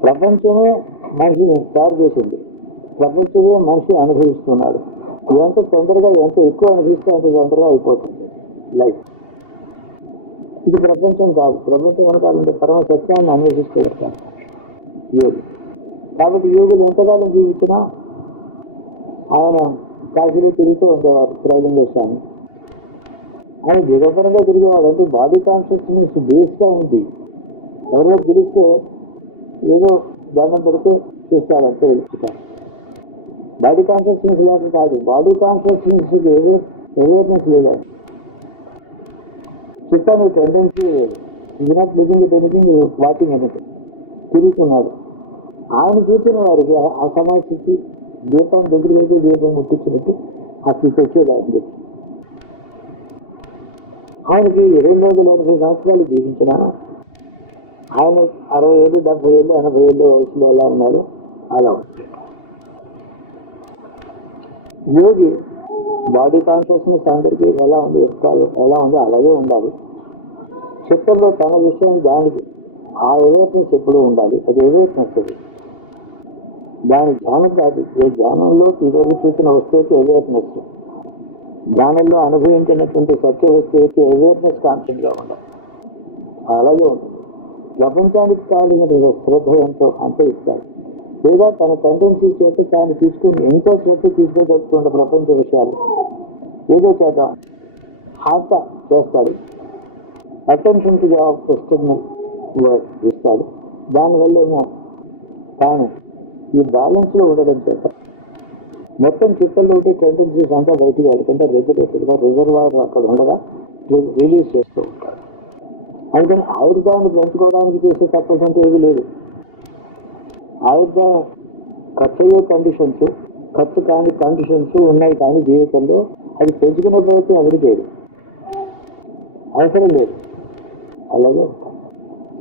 ప్రపంచమే మనిషిని తయారు చేసింది, ప్రపంచమే మనిషి అనుభవిస్తున్నాడు. ఎంత తొందరగా ఎంత ఎక్కువ అనుభవిస్తే అంత తొందరగా అయిపోతుంది లైఫ్. ఇది ప్రపంచం కాదు. ప్రపంచం వెనకాలంటే పరమ సత్యాన్ని అన్వేషిస్తూ ఉంటారు యోగి. కాబట్టి యోగులు ఎంతకాలం జీవించినా ఆయన కాశీలో తిరుగుతూ ఉండేవారు. త్రైలింగ స్వామి ఆయన దిగపరంగా తిరిగేవాడు. అంటే బాడీ కాన్షియస్నెస్ బేస్గా ఉంది. ఎవరో పిలిస్తే ఏదో దండం పెడితే చూస్తారంటే వెళ్తారు. బాడీ కాన్షియస్నెస్ లేక కాదు, బాడీ కాన్షియస్నెస్ అవేర్నెస్ లేదా, చిత్తానికి టెండెన్సీ లేదు. ఇది not living anything, watching anything. తిరుగుతున్నాడు. ఆయన చూసిన వారికి ఆ సమాధికి దీపం దగ్గరికి అయితే దీపం ముట్టించినట్టు ఆ స్థితి వచ్చేది ఆయన చెప్పి. ఆయనకి 280 సంవత్సరాలు జీవించిన ఆయన 60 ఏళ్ళు, 70 ఏళ్ళు, 80 ఏళ్ళు వయసులో ఎలా ఉన్నాడు అలా యోగి. బాడీ కాన్షియస్నెస్ అందరికీ ఎలా ఉంది, ఎలా ఉందో అలాగే ఉండాలి. చిత్తంలో తన విషయం దానికి ఆ అవేర్నెస్ ఎప్పుడూ ఉండాలి. అది అవేర్నెస్. అది దాని ధ్యానం కాదు. ఏ ధ్యానంలో ఈరోజు చూసిన వస్తువుకి అవేర్నెస్, ధ్యానంలో అనుభవించినటువంటి సత్య వస్తువుకి అవేర్నెస్ కాన్స్టెంట్గా ఉండాలి. అలాగే ఉంటుంది. ప్రపంచానికి కావాల్సిన శ్రద్ధ ఎంతో అంతే ఇస్తాడు. లేదా తన టెండెన్సీ చేత తాను తీసుకుని ఎంతో శ్రద్ధ తీసుకోదలుచుకున్న ప్రపంచ విషయాలు ఏదో చేద్దాం హాత చేస్తాడు. అటెన్షన్ టు ఎక్స్టర్నల్ వర్డ్ ఇస్తాడు. దానివల్ల ఏమో తాను ఈ బ్యాలెన్స్లో ఉండడం చేత మొత్తం చిత్తల్లో ఉంటే టెండెన్సీస్ అంతా బయటికి వెళ్ళకుండా రెగ్యులేటెడ్గా రిజర్వాయర్ అక్కడ ఉండగా రిలీజ్ చేస్తూ ఉంటాడు. అందుకని ఆయుర్దాయాన్ని పెంచుకోవడానికి చేసే తప్పసంటే ఏది లేదు. ఆయుర్దాయం ఖర్చు అయ్యే కండిషన్స్, ఖర్చు కాని కండిషన్స్ ఉన్నాయి. కానీ జీవితంలో అది పెంచుకునే ప్రయత్నం ఎవరు చేయదు, అవసరం లేదు. అలాగే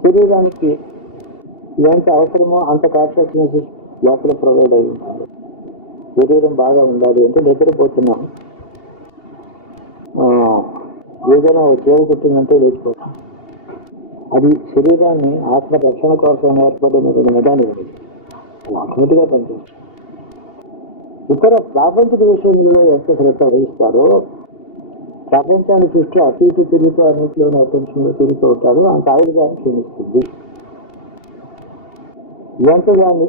శరీరానికి ఎంత అవసరమో అంత కాన్షియస్నెస్ లోపల ప్రొవైడ్ అయి ఉంటుంది. శరీరం బాగా ఉండాలి అంటే నిద్రపోతున్నాం, ఏదైనా చేవ పుట్టిందంటే లేచిపోతాం. అది శరీరాన్ని ఆత్మ రక్షణ కోసం ఏర్పడిన నిదానం ఉంది. ఆటోమేటిక్గా పనిచేస్తుంది. ఇతర ప్రాపంచిక విషయంలో ఎంత శ్రద్ధ వహిస్తారో, ప్రపంచాన్ని చూస్తూ అటు ఇటు తిరుగుతూ అన్నింటిలోనే అటెన్షన్లో తిరుగుతూ ఉంటారో అంత ఆయుర్దాయం క్షీణిస్తుంది. ఎంత దాన్ని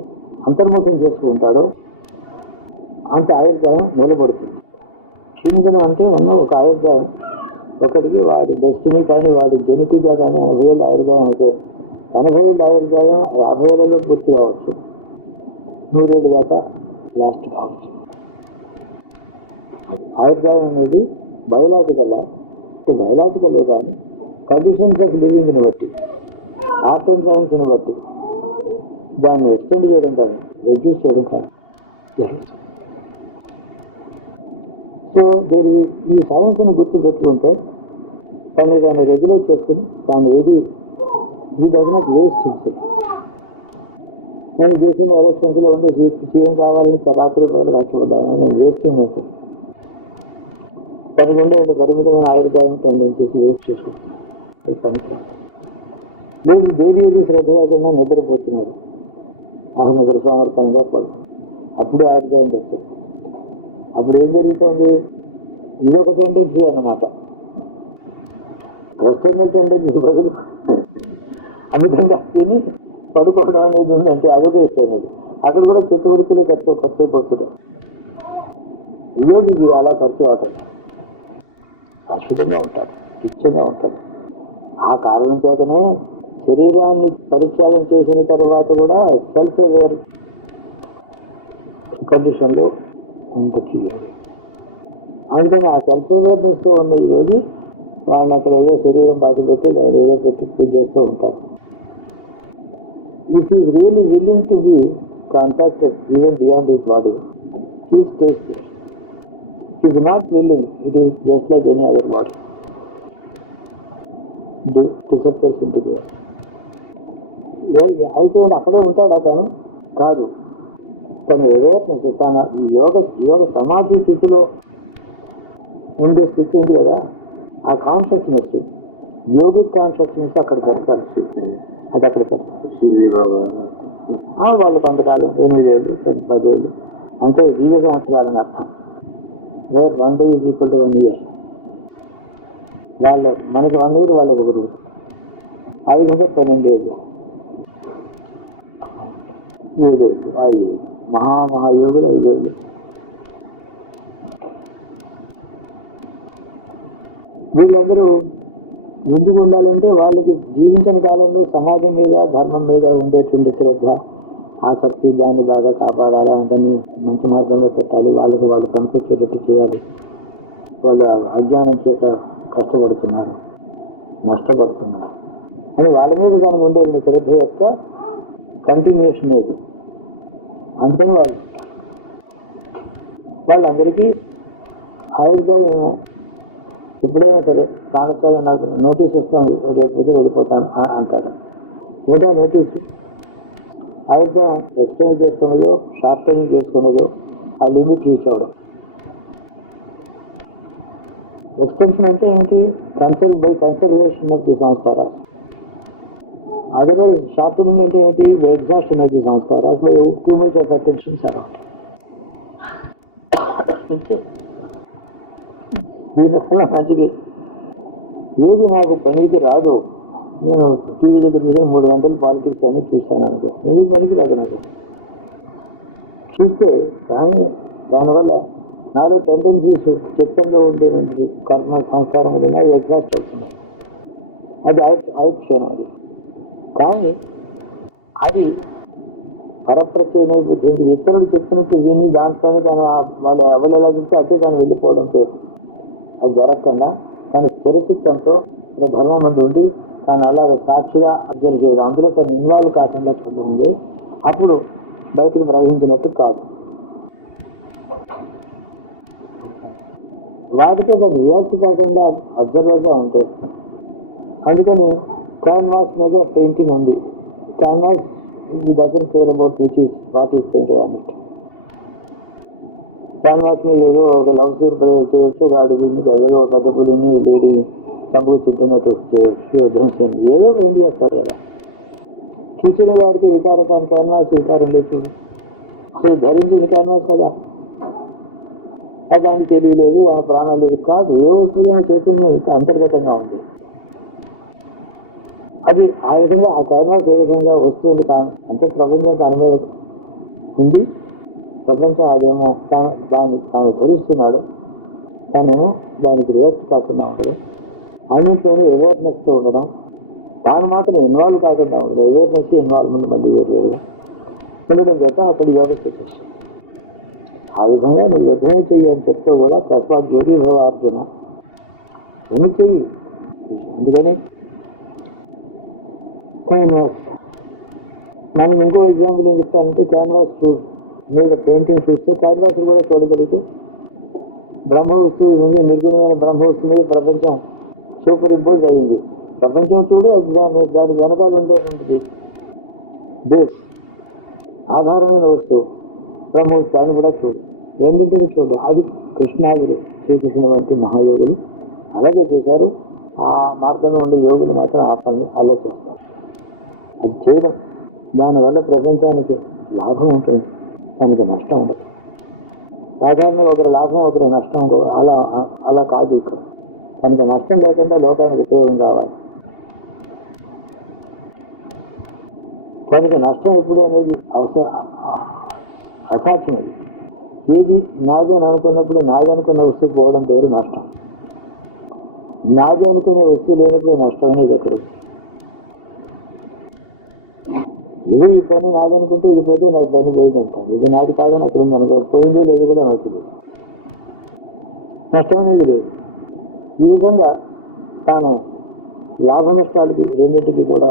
అంతర్ముఖం చేసుకుంటాడో అంత ఆయుర్దాయం నిలబడుతుంది. క్షీణించడం అంటే ఉన్న ఒక ఆయుర్దాయం ఒకటికి వాడి డెస్టినీ కానీ వాడి జెనెటిక్గా కానీ 80 ఏళ్ళ ఆయుర్దాయం అయితే 80 ఏళ్ళ ఆయుర్దాయం 50 ఏళ్ళలో పూర్తి కావచ్చు, 100 ఏళ్ళు దాకా లాస్ట్ కావచ్చు. ఆయుర్దాయం అనేది బయలాజికల్ కానీ కండిషన్స్ ఆఫ్ లివింగ్ని బట్టి, ఆఫ్టర్ సైన్స్ని బట్టి దాన్ని ఎక్స్టెండ్ చేయడం కానీ రెడ్యూస్ చేయడం కానీ జరుగుతుంది. సో ఈ సైన్స్ని గుర్తు పెట్టుకుంటే దాన్ని రెగ్యులేట్ చేసుకుని దాన్ని ఏది ఈ దగ్గర వేస్ట్ చేస్తుంది. నేను చేసిన ఎలక్షన్స్లో ఉండే సీఎం కావాలని రాత్రి పగలు కష్టపడ్డాను. నేను వేస్టింగ్ అవుతుంది. దానికి ఉండే పరిమితమైన ఆయుర్దాయం టెండెన్సీస్ వేస్ట్ చేసుకుంటాను. అది పనికి లేదు. దేవి శ్రద్ధ లేకుండా నిద్రపోతున్నారు. నిద్ర సమర్పణగా పడుతుంది. అప్పుడే ఆయుర్దాయం తెచ్చారు. అప్పుడు ఏం జరుగుతుంది? ఇది ఒక టెండెన్సీ అన్నమాట. వెస్టర్నల్ టెండెన్సీ బదులు అమితంగా తిని పడుకోవడం అనేది ఉందంటే అదొక ఇష్టం. అక్కడ కూడా చిత్తవృత్తులు ఖర్చు అయిపోతుంది. యోగికి అలా ఖర్చు అవుతుంది, అద్భుతంగా ఉంటాడు, ఇచ్చంగా ఉంటాడు. ఆ కారణం చేతనే శరీరాన్ని పరిత్యాగం చేసిన తర్వాత కూడా సెల్ఫ్ అవేర్ కండిషన్లో ఉండొచ్చు. అందుకని ఆ సెల్ఫ్ అవేర్నెస్తో ఉన్న ఈ రోజు వాళ్ళని అక్కడ ఏదో శరీరం బాధ పెట్టి ఏదో పెట్టి పూజ చేస్తూ ఉంటారు. If is really willing to be contacted even beyond his body, he stays there. Is not willing, it is just like any other body. Disappears ఉంటుంది. అయితే అక్కడే ఉంటాడు అతను కాదు, తన అవేర్నెస్, తన యోగ సమాధి స్థితిలో ఉండే స్థితి ఉంది కదా, ఆ కాన్షియస్నెస్, యోగిక్ కాన్షియస్నెస్ అక్కడ పెడతారు. అది అక్కడ పెడతారు. వాళ్ళు కొంతకాలం 8 ఏళ్ళు 10 ఏళ్ళు అంటే జీవ సంవత్సరాలని అర్థం. Where 1 day is equal to 1 year. మనకి 1 year, వాళ్ళకి 1 రోజు. ఆ విధంగా 12 ఏళ్ళు 7 ఏళ్ళు 5 ఏళ్ళు మహాయోగులు 5 ఏళ్ళు. వీళ్ళందరూ ఎందుకు ఉండాలంటే వాళ్ళకి జీవించిన కాలంలో సమాజం మీద, ధర్మం మీద ఉండేటువంటి శ్రద్ధ, ఆసక్తి, దాన్ని బాగా కాపాడాలి, అందరినీ మంచి మార్గంలో పెట్టాలి, వాళ్ళకి వాళ్ళు పనికొచ్చేటట్టు చేయాలి. వాళ్ళు అజ్ఞానం చేత కష్టపడుతున్నారు, నష్టపడుతున్నారు అని వాళ్ళ మీద దానికి ఉండే శ్రద్ధ యొక్క కంటిన్యూషన్ ఇది. అందుకని వాళ్ళందరికీ ఆయుర్దాయం ఎప్పుడైనా సరే కాలకాలం నాకు నోటీస్ వస్తుంది, రేపు వెళ్ళిపోతాను అంటాడు. ఏదో నోటీసు ఆయుర్దాయం ఎక్స్టెండ్ చేసుకున్నదో షార్ట్ టైమింగ్ చేసుకున్నదో ఆ లిమిట్ రీచ్ అవ్వడం. ఎక్స్టెన్షన్ అంటే ఏంటి? కన్సర్వేషన్ ఆఫ్ ది సంస్కారాలు. అదర్వైజ్ షార్ట్ టైమింగ్ అంటే ఏంటి? ఎగ్జాస్షన్ ఆఫ్ ది సంస్కారాలు. అసలు two much of attention around. దీనివల్ల మంచిది ఏది నాకు పనికి రాదు. నేను టీవీ దగ్గర 3 గంటలు పాలిటిక్స్ అని చూస్తాను అనుకో, ఏది పనికి రాదు నాకు చూస్తే. కానీ దానివల్ల నాలో టెండెన్సీస్ చిత్తంలో ఉండేటువంటి కర్మ సంస్కారం వల్ల ఎగ్జాస్ట్ అవుతున్నాయి. అది ఆయుక్షణం. అది కానీ అది పరప్రత్యయ నైపుణ్యం. ఇతరులు చెప్పినట్టు విని దాంట్లోనే తను వాళ్ళు ఎవరు చెప్తే అదే తను వెళ్ళిపోవడం పేరు. అది జరగకుండా తన స్థిరచిత్తంతో ధర్మం మంది ఉండి తాను అలాగే సాక్షిగా అబ్జర్వ్ చేయడం, అందులో తను ఇన్వాల్వ్ కాకుండా చూడండి, అప్పుడు బయటకు ప్రవహించినట్టు కాదు. వాటితో తను రియాక్ట్ కాకుండా అబ్జర్వర్గా ఉంటే. అందుకని క్యాన్వాస్ మీద పెయింటింగ్ ఉంది. Canvas doesn't care about what is painted అన్నట్టు. క్యాన్వాస్ మీద ఏదో ఒక లవ్ సీన్ చేయొచ్చు, గాడి విని ఏదో ఒక పెద్ద పులిని లేడీ చంపుకు చుట్టినట్టు దృశ్యం ఏదో పెయింట్ చేస్తారు కదా. చూసిన వాడికి వికారకాన్ని క్యాన్వాస్ వికారం లేదు. అసలు ధరించింది క్యాన్వాస్ కదా, దానికి తెలియలేదు, ఆ ప్రాణాలు లేదు కాదు. ఏ వస్తువు చైతన్యం అంతర్గతంగా ఉంది. అది ఆ విధంగా ఆ క్యాన్వాస్ ఏ విధంగా వస్తుంది అంటే ప్రపంచం దాని మీద ఉంది. ప్రపంచం అదేమో దాన్ని తాను ధరిస్తున్నాడు, తానేమో దానికి రియాక్ట్ కాకుండా ఉండడం, అన్నింటిలోనే అవేర్నెస్తో ఉండడం, తాను మాత్రం ఇన్వాల్వ్ కాకుండా ఉండడం. అవేర్నెస్ ఇన్వాల్వ్మెంట్ మళ్ళీ వేరువేరుగా ఉండడం చేత అక్కడ యోగస్థ చేస్తాం. ఆ విధంగా నువ్వు యుద్ధం చెయ్యి అని చెప్తే కూడా తస్మాత్ జ్యోతిభవ అర్జున ఎన్ని చెయ్యి. అందుకని క్యాన్వాస్, మనం ఇంకో ఎగ్జాంపుల్ ఏం చెప్తానంటే క్యాన్వాస్ మీద పెయింటింగ్ చూస్తే క్యాన్వాస్ కూడా చూడగలిగితే బ్రహ్మ వస్తువు ఉంది, నిర్గుణమైన బ్రహ్మ వస్తువు మీద ప్రపంచం సూపర్ ఇంపోజ్ అయింది. ప్రపంచం చూడు, దాని వెనకాల ఉండేటువంటిది బేస్ ఆధారమైన వస్తువు బ్రహ్మ వస్తువు, దాన్ని కూడా చూడు, రెండింటిని చూడు. అది కృష్ణాదులు, శ్రీకృష్ణ వంటి మహాయోగులు అలాగే చేశారు. ఆ మార్గంలో ఉండే యోగులు మాత్రం ఆ పని ఆలోచిస్తారు. అది చేయడం దానివల్ల ప్రపంచానికి లాభం ఉంటుంది, దానికి నష్టం ఉండదు. సాధారణంగా ఒకరి లాభం ఒకరి నష్టం అలా అలా కాదు ఇక్కడ. కనుక నష్టం లేకుండా లోకానికి ఉపయోగం కావాలి. కనుక నష్టం ఎప్పుడు అనేది అసాధ్యం. అది ఏది నాది అని అనుకున్నప్పుడు నాది అనుకున్న వస్తువు పోవడం పేరు నష్టం. నాది అనుకునే వస్తువు లేనప్పుడు నష్టం అనేది ఎక్కడ? ఇది ఈ పని నాది అనుకుంటే ఇది పోతే నాకు పని పోయింది అంటాను. ఇది నాది కాదని అక్కడ ఉంది అనుకో, పోయిందో లేదు కూడా నాకు తెలియదు. నష్టం అనేది లేదు. ఈ విధంగా తాను లాభ నష్టాలకి రెండింటికి కూడా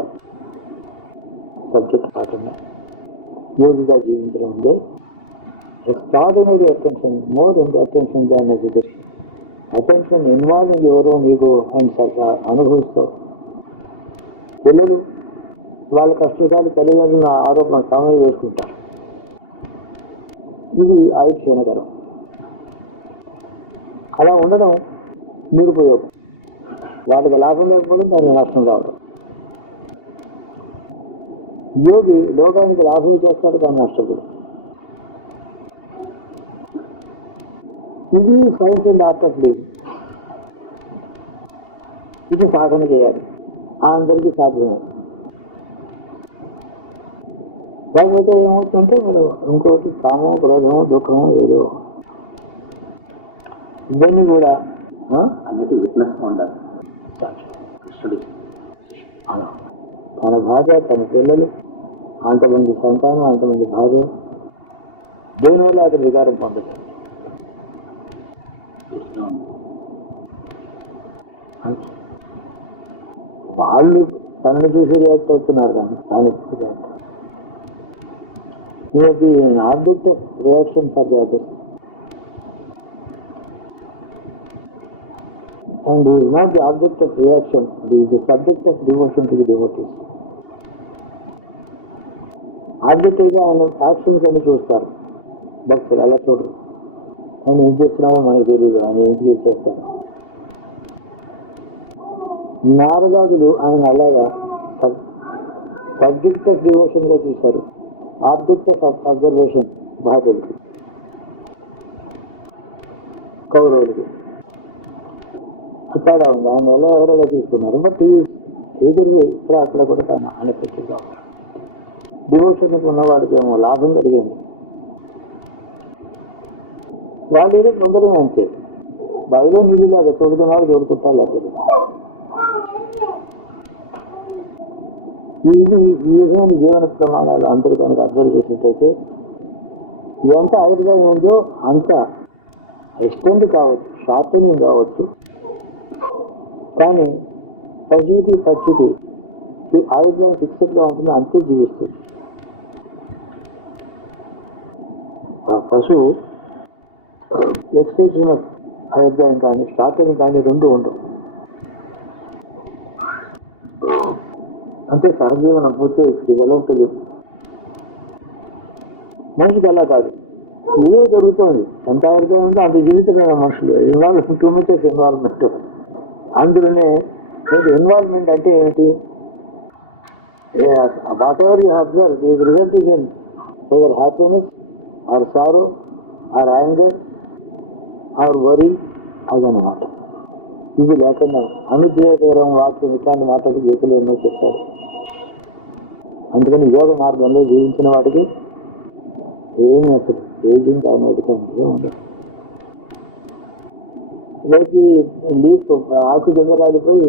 సబ్జెక్ట్ కాకుండా యోగిగా జీవించడం ఉందే extraordinary attention, more in attention than education. Attention involving ఎవరో నీకు ఆయన అనుభవిస్తావు. పిల్లలు వాళ్ళ కష్టకాలు తల్లిదండ్రుల ఆరోపణ సమయం చేసుకుంటారు. ఇది ఆయుక్షీణకరం. అలా ఉండడం నిరుపయోగం. వాళ్ళకి లాభం లేకపోవడం దానికి నష్టం రావడం. యోగి లోకానికి లాభం చేస్తాడు, దాన్ని నష్టపోడు. ఇది science and art of living. ఇది సాధన చేయాలి, అందరికీ సాధ్యమే. లేకపోతే ఏమవుతుంటే మీరు ఇంకోటి కామో క్రోధమో దుఃఖమో ఏదో ఇవన్నీ కూడా అన్నిటి విట్నెస్ ఉండాలి. అలా తన భార్య, తన పిల్లలు, అంతమంది సంతానం, అంతమంది భార్య, దేనివల్ల అతని వికారం పొందదు. వాళ్ళు తనని చూసి రియాక్ట్ అవుతున్నారు, కానీ తాను ఎప్పుడు రియాక్ట్. ఇది object of reaction for the others and he is not the object of reaction, he is the subject of devotion to the devotees. Object అయితే ఆయన యాక్షన్స్ అని చూస్తారు భక్తులు, అలా చూడరు. ఆయన ఏం చేస్తున్నామో మనకు తెలియదు, ఆయన ఏం చేస్తారు. నారదాదులు ఆయన అలాగా సబ్జెక్ట్ ఆఫ్ డివోషన్ గా చూశారు, ఆబ్జెక్ట్ ఆఫ్ అబ్జర్వేషన్ భారతులకి, కౌరవులకి తేడా ఉంది. ఆయన ఎవరెలా తీసుకున్నారు. బట్ ఎదురు ఇక్కడ అక్కడ కూడా తను అన్ఎఫెక్టివ్గా ఉన్నారు. డివోషన్కి ఉన్నవాడికి ఏమో లాభం కలిగింది, వాళ్ళు ఏదో తొందరగా అంతే. బావిలో నీళ్ళు లాగా తోడుకున్నాడు, తోడుకుంటా లేకపోతే. ఇది ఈ విధమైన జీవన ప్రమాణాలు అందరూ కనుక అబ్జర్వ్ చేసినట్టయితే ఎంత అదుపుగా ఉందో అంత ఎక్స్టెండ్ కావచ్చు, షార్టనింగ్ కావచ్చు. కానీ పశువుకి పక్షికి ఆయుర్వేదం ఫిక్స్డ్గా ఉంటుంది, అంతే జీవిస్తుంది. ఆ పశువు ఎక్స్టెన్షన్ ఆఫ్ ఆయుర్వేదం కానీ షార్టనింగ్ కానీ రెండు ఉండవు. అంటే సహజీవనం పూర్తి డెవలప్డ్. మనిషికి అలా కాదు, ఏదో జరుగుతుంది. ఎంత ఆయుర్వేదం ఉందో అంత జీవితమైన మనుషులు. Involvement, too much of involvement. అందులోనే ఇన్వాల్వ్మెంట్ అంటే ఏమిటి? Whatever you observe is resulting in either happiness or sorrow or anger or worry, అదనమాట. ఇది లేకుండా అనుద్వేగకరం వాక్యం ఇట్లాంటి మాటలు గీతలు ఎన్నో చెప్తారు. అందుకని యోగ మార్గంలో జీవించిన వాటికి ఏమి అసలు ఏజింగ్ కానీ అధికంగా ఉండదు. లైక్ లీఫ్ ఆకు కింద రాలిపోయి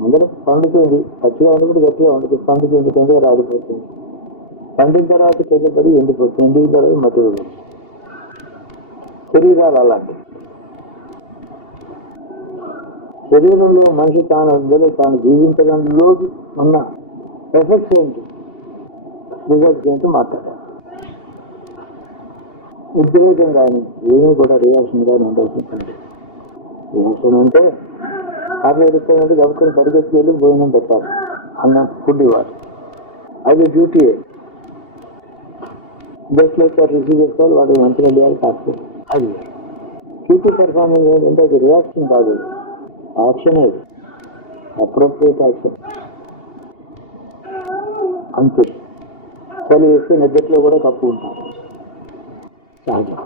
ముందర పండుతుంది, పచ్చిగా ఉన్నప్పుడు గట్టిగా ఉంటుంది, పండుతుంది, కింద రాలిపోతుంది, పండిన తర్వాత కింద పడి ఎండిపోతుంది, ఎండిన తర్వాత మట్టి పడుతుంది. శరీరాలు అలాంటివి. శరీరంలో మనిషి తాను జీవించడంలో ఉన్న ఎఫెక్ట్స్ ఏంటి, రిజల్ట్స్ ఏంటో మాట్లాడాలి. ఉద్రేకం కానీ ఏమీ కూడా రియాక్షన్ కానీ ఉండాల్సిన పని. రియాక్షన్ అంటే అట్లా ఎడుస్తానంటే గబుకొని పరిగెత్తి వెళ్ళి భోజనం పెట్టాలి, అన్న ఫుడ్ ఇవ్వాలి, అది డ్యూటీయే. బెస్ట్ లెక్చర్ రిసీవ్ చేసుకోవాలి, వాటికి మంచిగా చేయాలి, కాకపోతే అది ఫ్యూచర్ పెర్ఫార్మెన్స్ ఏంటంటే అది రియాక్షన్ కాదు, యాక్షన్. అది అప్రోప్రియేట్ యాక్షన్ అంతే. చలి వేస్తే నిద్రలో కూడా తక్కువ ఉంటారు సహజం.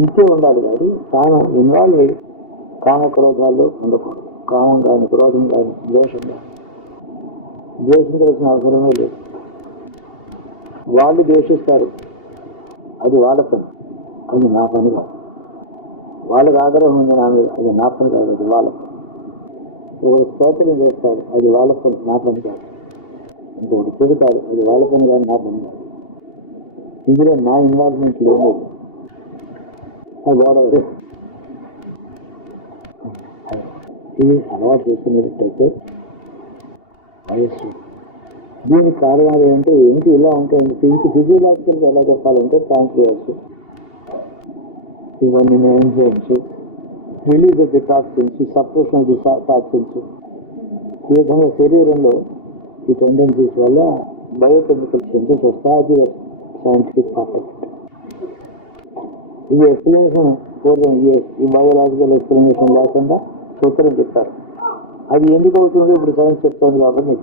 ఇంతే ఉండాలి కానీ తాను ఇన్వాల్వ్ అయ్యి కామక్రోధాల్లో ఉండకూడదు. కామం కానీ, క్రోధం కానీ, ద్వేషం కానీ. ద్వేషించాల్సిన అవసరమే లేదు. వాళ్ళు ద్వేషిస్తారు, అది వాళ్ళ పని, అది నా పని కాదు. వాళ్ళకి ఆగ్రహం ఉంది నా మీద, అది నా పని కాదు, అది వాళ్ళ పని. ఒకటి స్తోత్రం చేస్తాడు, అది వాళ్ళ పని, నా పని కాదు. ఇంకొకటి చెబుతాడు, అది వాళ్ళ పని కాదు, నా పని కాదు. ఇందులో నా ఇన్వాల్వ్మెంట్ లేదు. అది గొడవ. ఇది అలవాటు చేసుకునేటట్టయితే వయస్సు. దీనికి కారణాలు ఏంటంటే ఏంటి ఇలా ఉంటాయి. ఫిజియోలాజికల్గా ఎలా చెప్పాలంటే ప్యాంక్రియాస్, ఇవన్నీ enzymes, release of the toxins, suppression of the toxins, ఈ విధంగా శరీరంలో ఈ టెండెన్సీస్ వల్ల బయోకెమికల్ చేంజెస్ వస్తాయి. అది సైంటిఫిక్ పార్ట్ ఆఫ్ ఇట్. ఈ ఎక్స్ప్లెనేషన్ పూర్వం ఈ బయోలాజికల్ ఎక్స్ప్లెనేషన్ లేకుండా సూత్రం చెప్పారు. అది ఎందుకు అవుతుందో ఇప్పుడు సైన్స్ చెప్తుంది. కాబట్టి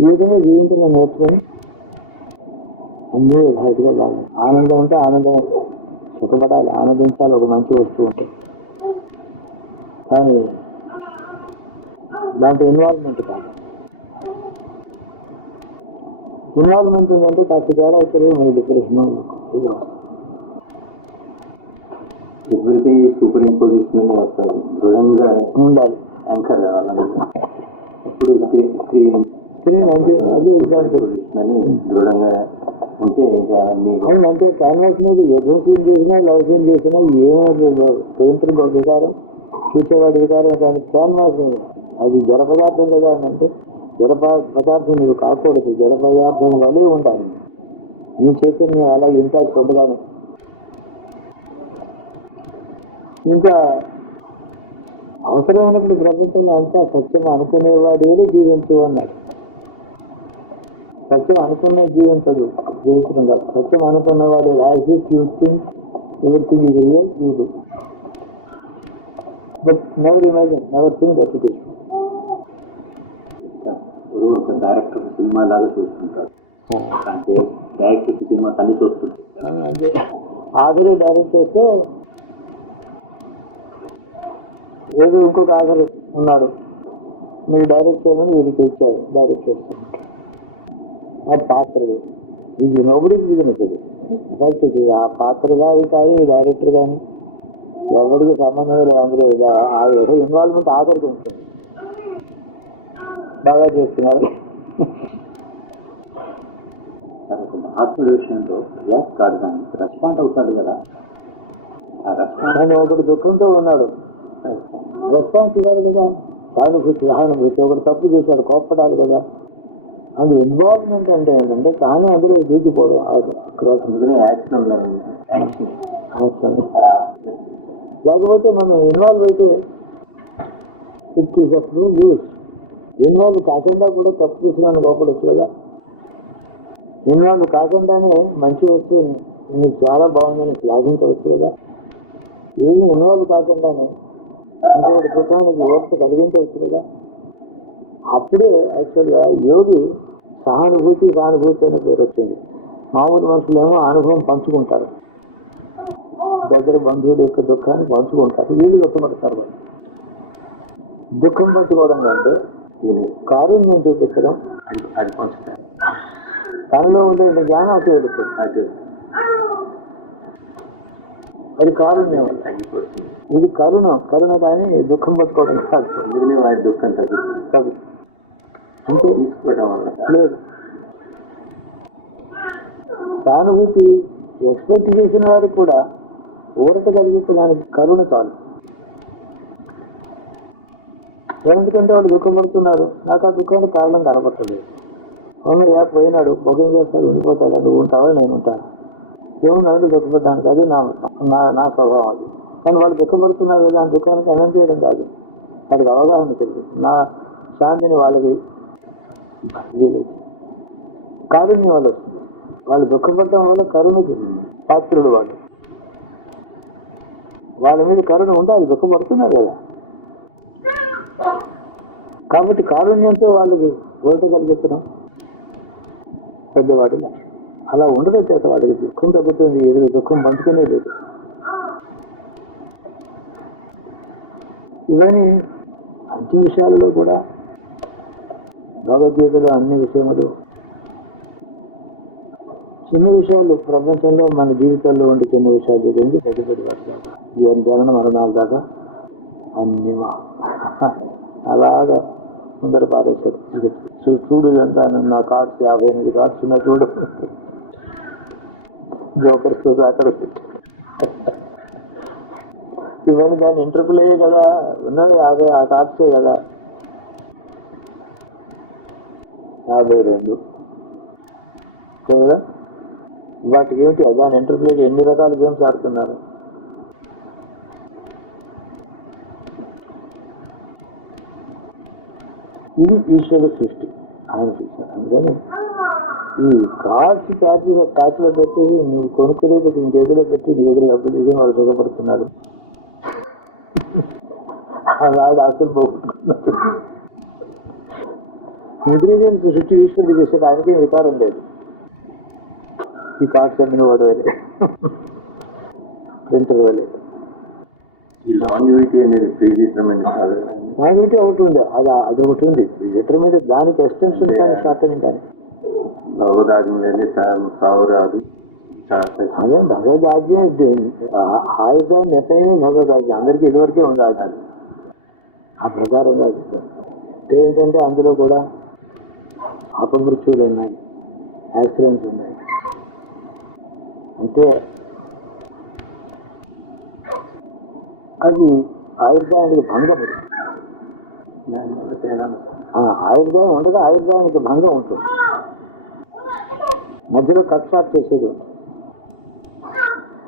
ఈ విధంగా జీవితంలో నేర్చుకొని అన్నీ హ్యాపీగా బాగా ఆనందం ఉంటే ఆనందం సుఖపడాలి, ఆనందించాలి. ఒక మంచి వస్తువు ఉంటే కానీ దాంట్లో ఇన్వాల్వ్మెంట్ కాదు. ఇన్వాల్వ్మెంట్ ఉందంటే కాస్త తేడా వచ్చేది మన డిప్రెషన్ ఎవ్రీథింగ్ సూపర్ ఇంపోజిషన్ దృఢంగా ఉండాలి. యాంకర్ కావాలని ఇప్పుడు స్క్రీన్ అంటే అదే ఎగ్జాంపుల్ అని దృఢంగా ఉంటే ఇంకా అవును. అంటే క్యాన్వాస్ మీద యుద్ధం సీన్ చేసినా, లవ్ సీన్ చేసినా ఏమో పెయింటర్ ఒక వికారం, చూసేవాడి వికారం. దానికి క్యాన్వాస్ అది జడ పదార్థం కదా అని అంటే జడ పదార్థం నీకు కాకూడదు, జడ పదార్థం వలే ఉండాలి. నీ చైతన్యం అలా ఇంటాక్ట్ ఉండగానే. ఇంకా అవసరమైనప్పుడు ప్రపంచంలో అంతా సత్యం అనుకునేవాడే జీవించు అన్నాడు. సత్యం అనుకున్న జీవించదు, జీవించడం కాదు. సత్యం అనుకున్నవాడు as if you think everything is real, you do, but never imagine, never think that it is. ఒక డైరెక్టర్ సినిమా లాగా చూస్తుంటారు, అంటే డైరెక్టర్ సినిమా తల్లి చూస్తుంటారు. అంటే ఆఖరి డైరెక్ట్ చేస్తే ఏదో ఇంకొక ఆఖరి ఉన్నాడు, మీరు డైరెక్ట్ చేయమని వీడికి ఇచ్చారు, డైరెక్ట్ చేస్తాను. ఆ పాత్రలు ఇది నోబడికి బిజినెస్. ఇది ఫస్ట్ ఆ పాత్రగా కానీ డైరెక్టర్ కానీ ఎవరికి సంబంధం లేదు. అందులో ఆ ఇన్వాల్వ్మెంట్ ఆఖరికి ఉంటుంది. బాగా చేస్తున్నారు. ఆత్మ విషయంలో రియాక్ట్ కాదు కానీ రెస్పాండ్ అవుతాడు కదా. ఆ రెస్పాండ్ ఒకటి దుఃఖంతో ఉన్నాడు, రెస్పాన్స్ ఇవ్వాలి కదా. సానుభూతి, సహానుభూతి. ఒకటి తప్పు చేశాడు, కోప్పడాలి కదా. అది ఇన్వాల్వ్మెంట్ అంటే ఏంటంటే కానీ అందులో దూకిపోవడం. యాక్షన్ లేకపోతే మనం ఇన్వాల్వ్ అయితే it is of no use. Involve కాకుండా కూడా తప్పు చేసినాను కోపడచ్చు కదా. ఇన్వాల్వ్ కాకుండానే మంచి వస్తువుని నీకు చాలా బాగుందని శ్లాఘించవచ్చు కదా. ఏమి ఇన్వాల్వ్ కాకుండానే ఇంకొకటి పుట్టానికి ఓర్పు కలిగించవచ్చు కదా. అప్పుడే యాక్చువల్గా యోగి సహానుభూతి, సానుభూతి అనే పేరు వచ్చింది. మామూలు మనుషులేమో అనుభవం పంచుకుంటారు, దగ్గర బంధువుల యొక్క దుఃఖాన్ని పంచుకుంటారు, వీళ్ళు దుఃఖపడతారు. వాళ్ళు దుఃఖం పంచుకోవడం కంటే కారుణ్యం చూపించడం అది పంచుతారు. తనలో ఉండే జ్ఞానం అటు వెళుతుంది. అది కారుణ్యం. ఇది కరుణ కానీ దుఃఖం పంచుకోవడం కాదు. అందుకనే వారి దుఃఖం తగ్గుతుంది. అంటే తీసుకోవడం వల్ల లేదు. సానుభూతి ఎక్స్పెక్ట్ చేసిన వారికి కూడా ఊరట కలిగించడానికి కరుణ చాలు. ఎందుకంటే వాళ్ళు దుఃఖపడుతున్నారు, నాకు ఆ దుఃఖానికి కారణం కనపడలేదు. అవును పోయినాడు, భోగం చేస్తాడు, ఉండిపోతాడు, నువ్వు ఉంటావా నేను ఉంటాను, ఏమన్నా దుఃఖపడ్డానికి. అది నా స్వభావం. అది కానీ వాళ్ళు దుఃఖపడుతున్నారు కదా, ఆ దుఃఖానికి అనం చేయడం కాదు, వాడికి అవగాహన తెలియదు. నా శాంతిని వాళ్ళకి వీలేదు. కారుణ్యం వాళ్ళు వస్తుంది. వాళ్ళు దుఃఖపడటం వల్ల కరుణ పాత్రుడు వాళ్ళు. వాళ్ళ మీద కరుణ ఉండాలి, దుఃఖపడుతున్నారు కదా. కాబట్టి కారుణ్యంతో వాళ్ళకి ఓట కలిగిస్తున్నాం పెద్దవాడి లక్ష్యం. అలా ఉండదు చేత వాడికి దుఃఖం తగ్గుతుంది, ఎదురు దుఃఖం పంచుకునే లేదు. ఇవన్నీ అన్ని విషయాలలో కూడా భగవద్గీతలో అన్ని విషయములు చిన్న విషయాలు ప్రపంచంలో మన జీవితాల్లో ఉండే చిన్న విషయాలు జరిగింది పెద్ద పెద్ద వాటి దాకా జనన మరణాల దాకా అన్ని అలాగా ముందర పారేశారు. చూడు ఇదంతా నా కార్డ్స్ 58 కార్డ్స్ ఉన్నాయి చూడు, జోకర్స్ అక్కడ ఇవన్నీ దాన్ని ఇంటర్ప్లే కదా ఉన్నది 50 ఆ కార్డ్సే కదా 52 కదా. వాటికి ఏమిటి దాని ఇంటర్ప్లే ఎన్ని రకాల గేమ్స్ ఆడుతున్నారు. ఇది ఈశ్వరుడు సృష్టి ఆయన చూశారు. అందుకని ఈ కార్డ్స్ ప్యాచ్లో పెట్టేది నువ్వు కొనుక్కునేది నీ ఎదురులో పెట్టి నీ ఎదురు అప్పు తీసుకుని వాళ్ళు సుఖపడుతున్నారు. అలాగే అసలు పోగొట్టుకున్నారు. ఇంటెలిజెన్స్ సృష్టి ఈశ్వరుడు చేసేది ఆయనకి వికారం లేదు. ఈ కార్డ్స్ అమ్మిన వాడు వేరే, ప్రింటర్ వేరే. ఈ లాంగివిటీ అనేది ప్రీడిటర్మెంట్ కాదు. లాంగివిటీ ఒకటి ఉంది, అది ఒకటి ఉంది. డిటర్మినేట్ దానికి ఎక్స్టెన్షన్ కానీ షార్టనింగ్ కానీ భగవదాజ్ఞ సావు రాదు. అదే భగవదాజ్ఞ హాయిగా నెట్టయినా భగవదాజ్ఞ అందరికీ ఇదివరకే ఉంది. ఆజ్ఞ ఆ ప్రకారంగా ఏంటంటే అందులో కూడా అపమృత్యులు ఉన్నాయి, యాక్సిడెంట్స్ ఉన్నాయి. అంటే అది ఆయుర్దాయానికి భంగం. ఆయుర్దాయం ఉండగా ఆయుర్దాయానికి భంగం ఉంటుంది. మధ్యలో కట్ షాట్ చేసేది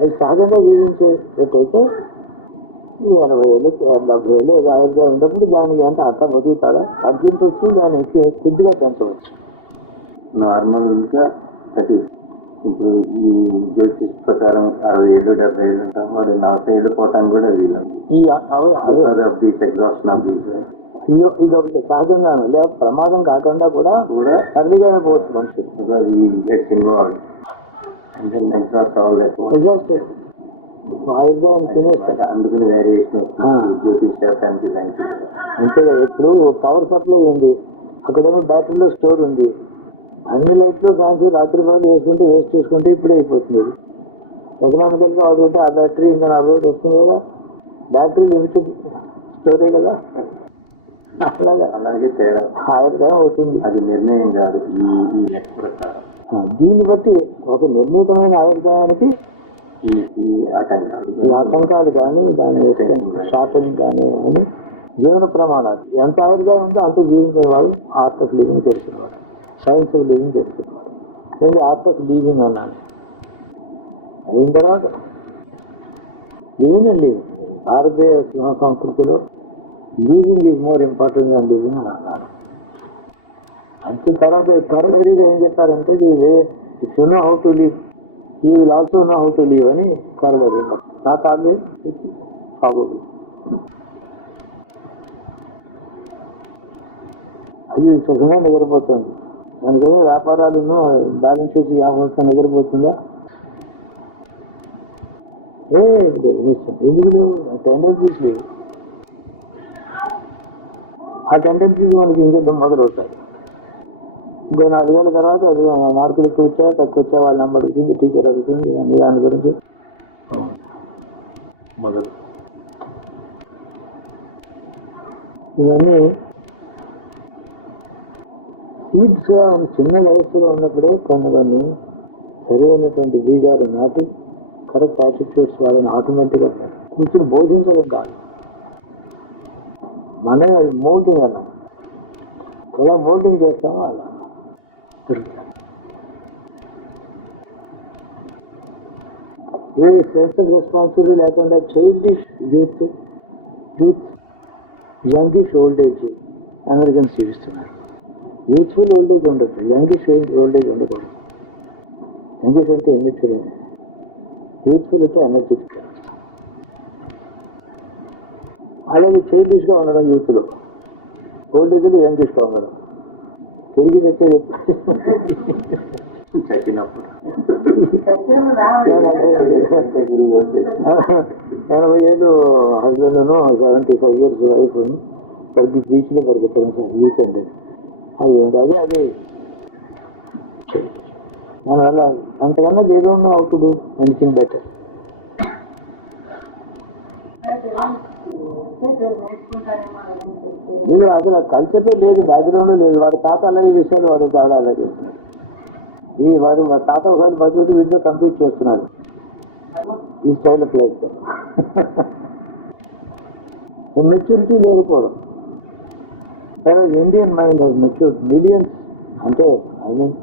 అది సహజంగా జీవించేటట్టయితే ఈ 80 ఏళ్ళు 70 ఏళ్ళు ఏదో ఆయుర్దాయం ఉన్నప్పుడు దానికి ఎంత అర్థం బతుకుతాడా తగ్గించవచ్చు, దాన్ని కొద్దిగా పెంచవచ్చు. నార్మల్గా ఇప్పుడు ఈ జ్యోతిష్ ప్రకారం 60 ఏళ్ళు 70 ఏళ్ళు ఉంటాం, వాడు 40 ఏళ్ళు పోవటానికి కూడా వీలుంది. ఇది ఒకటి సహజంగా లేదా ప్రమాదం కాకుండా కూడా అర్లీగానే పోవచ్చు మనుషులు. ఆయుర్దాయం తినేస్తారు. అందుకని వేరియేషన్ జ్యోతిష్ అంతే కదా. ఇప్పుడు పవర్ సప్లై ఉంది, అక్కడేమో బ్యాటరీలో స్టోర్ ఉంది. అన్ని లైట్లో కాల్చి రాత్రి పనులు వేసుకుంటే వేస్ట్ చేసుకుంటే ఇప్పుడే అయిపోతుంది. ఎకనామికల్గా వాడుకుంటే ఆ బ్యాటరీ ఇంకా 40 రోజులు వస్తుంది కదా. బ్యాటరీ లిమిటెడ్ స్టోరే కదా. అలాగే తేడా ఆయుర్దాయం అవుతుంది. అది నిర్ణయం కాదు ఈ లెక్క ప్రకారం. దీన్ని బట్టి ఒక నిర్ణీతమైన ఆయుర్దాయానికి ఈ ఆటంకాలు కానీ దాని షార్టనింగ్ కానీ అని జీవన ప్రమాణాలు ఎంత ఆయుర్దాయం ఉందో అంత జీవించిన వాళ్ళు ఆర్ట్ ఆఫ్ లివింగ్ తెలిసినవాడు, సైన్స్ ఆఫ్ లివింగ్ తెలుసుకున్నవాడు. నేను ఆర్ట్ ఆఫ్ లివింగ్ అన్నాను. అయిన తర్వాత లివింగ్ అండ్ లివింగ్ భారతీయ సింహ సంస్కృతిలో living is more important than living అని అన్నాను. అంతే తర్వాత కరోనరీగా ఏం చెప్పారంటే if you know how to live you will also know how to live అని కరోనరీ. Not always probably. అది సుఖంగా నిద్రపోతుంది. దానికేమో వ్యాపారాలను బ్యాలెన్స్ షీట్ 50 నిద్రపోతుందా? ఎందుకు లేవు? టెండెన్సీస్ లేవు. ఆ టెండెన్సీస్ మనకి ఇంకా మొదలవుతాయి. ఇంకో 4 ఏళ్ళ తర్వాత అది మార్కులు ఎక్కువ వచ్చా తక్కువ వచ్చా వాళ్ళ నెంబర్ అడుగుతుంది, టీచర్ అడుగుతుంది, దాని గురించి మొదలు. ఇవన్నీ సీడ్స్ చిన్న వయస్సులో ఉన్నప్పుడే కొన్ని సరైనటువంటి బీజాలు నాటి కరెక్ట్ యాటిట్యూడ్స్ వాళ్ళని ఆటోమేటిక్గా కూర్చొని బోధించడం కాదు, మనమే మోల్డింగ్ అన్నాం. ఎలా మోల్డింగ్ చేస్తామో అలా దొరుకుతాం. ఏ సెన్స్ ఆఫ్ రెస్పాన్సిబిలిటీ లేకుండా childish youth youngish old age Americans జీవిస్తున్నారు. యూత్ఫుల్ ఓల్డ్ ఏజ్ ఉండదు, యంగిష్ ఓల్డ్ ఏజ్ ఉండకూడదు. యంగిష్ అంటే ఎమ్మెచ్యూర్, యూత్ఫుల్ అయితే ఎనర్జెటిక్. అలాగే చైల్డిష్గా ఉండడం యూత్లో, ఓల్డ్ ఏజ్లో యంగిష్గా ఉండడం. తిరిగి తెచ్చేది చచ్చినప్పుడు ఎనభై ఏళ్ళు హస్బెండ్ను 75 years వైఫ్ పరిగి బీచ్లో పరిగెత్తాను సార్ వీకెండ్ అది అది దానివల్ల అంతకన్నా ఏదో ఉన్నా అవుతుడు ఎనీథింగ్ బెటర్. మీరు అసలు కల్చర్లో లేదు, బ్యాక్గ్రౌండ్ లేదు. వాడి తాత అలాగే చేశాడు, వాడు తాత అలాగే చేస్తున్నాడు. వాడు మా తాత ఒకసారి బతుకు వీటిలో కంప్లీట్ చేస్తున్నాడు ఈ స్టైల్ ఆఫ్ లైఫ్తో. మెచ్యూరిటీ లేకపోవడం. Indian mind has matured millions, అంటే ఐ మీన్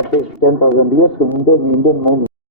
అట్లీస్ట్ 10,000 years ముందే మీ ఇండియన్ మైండ్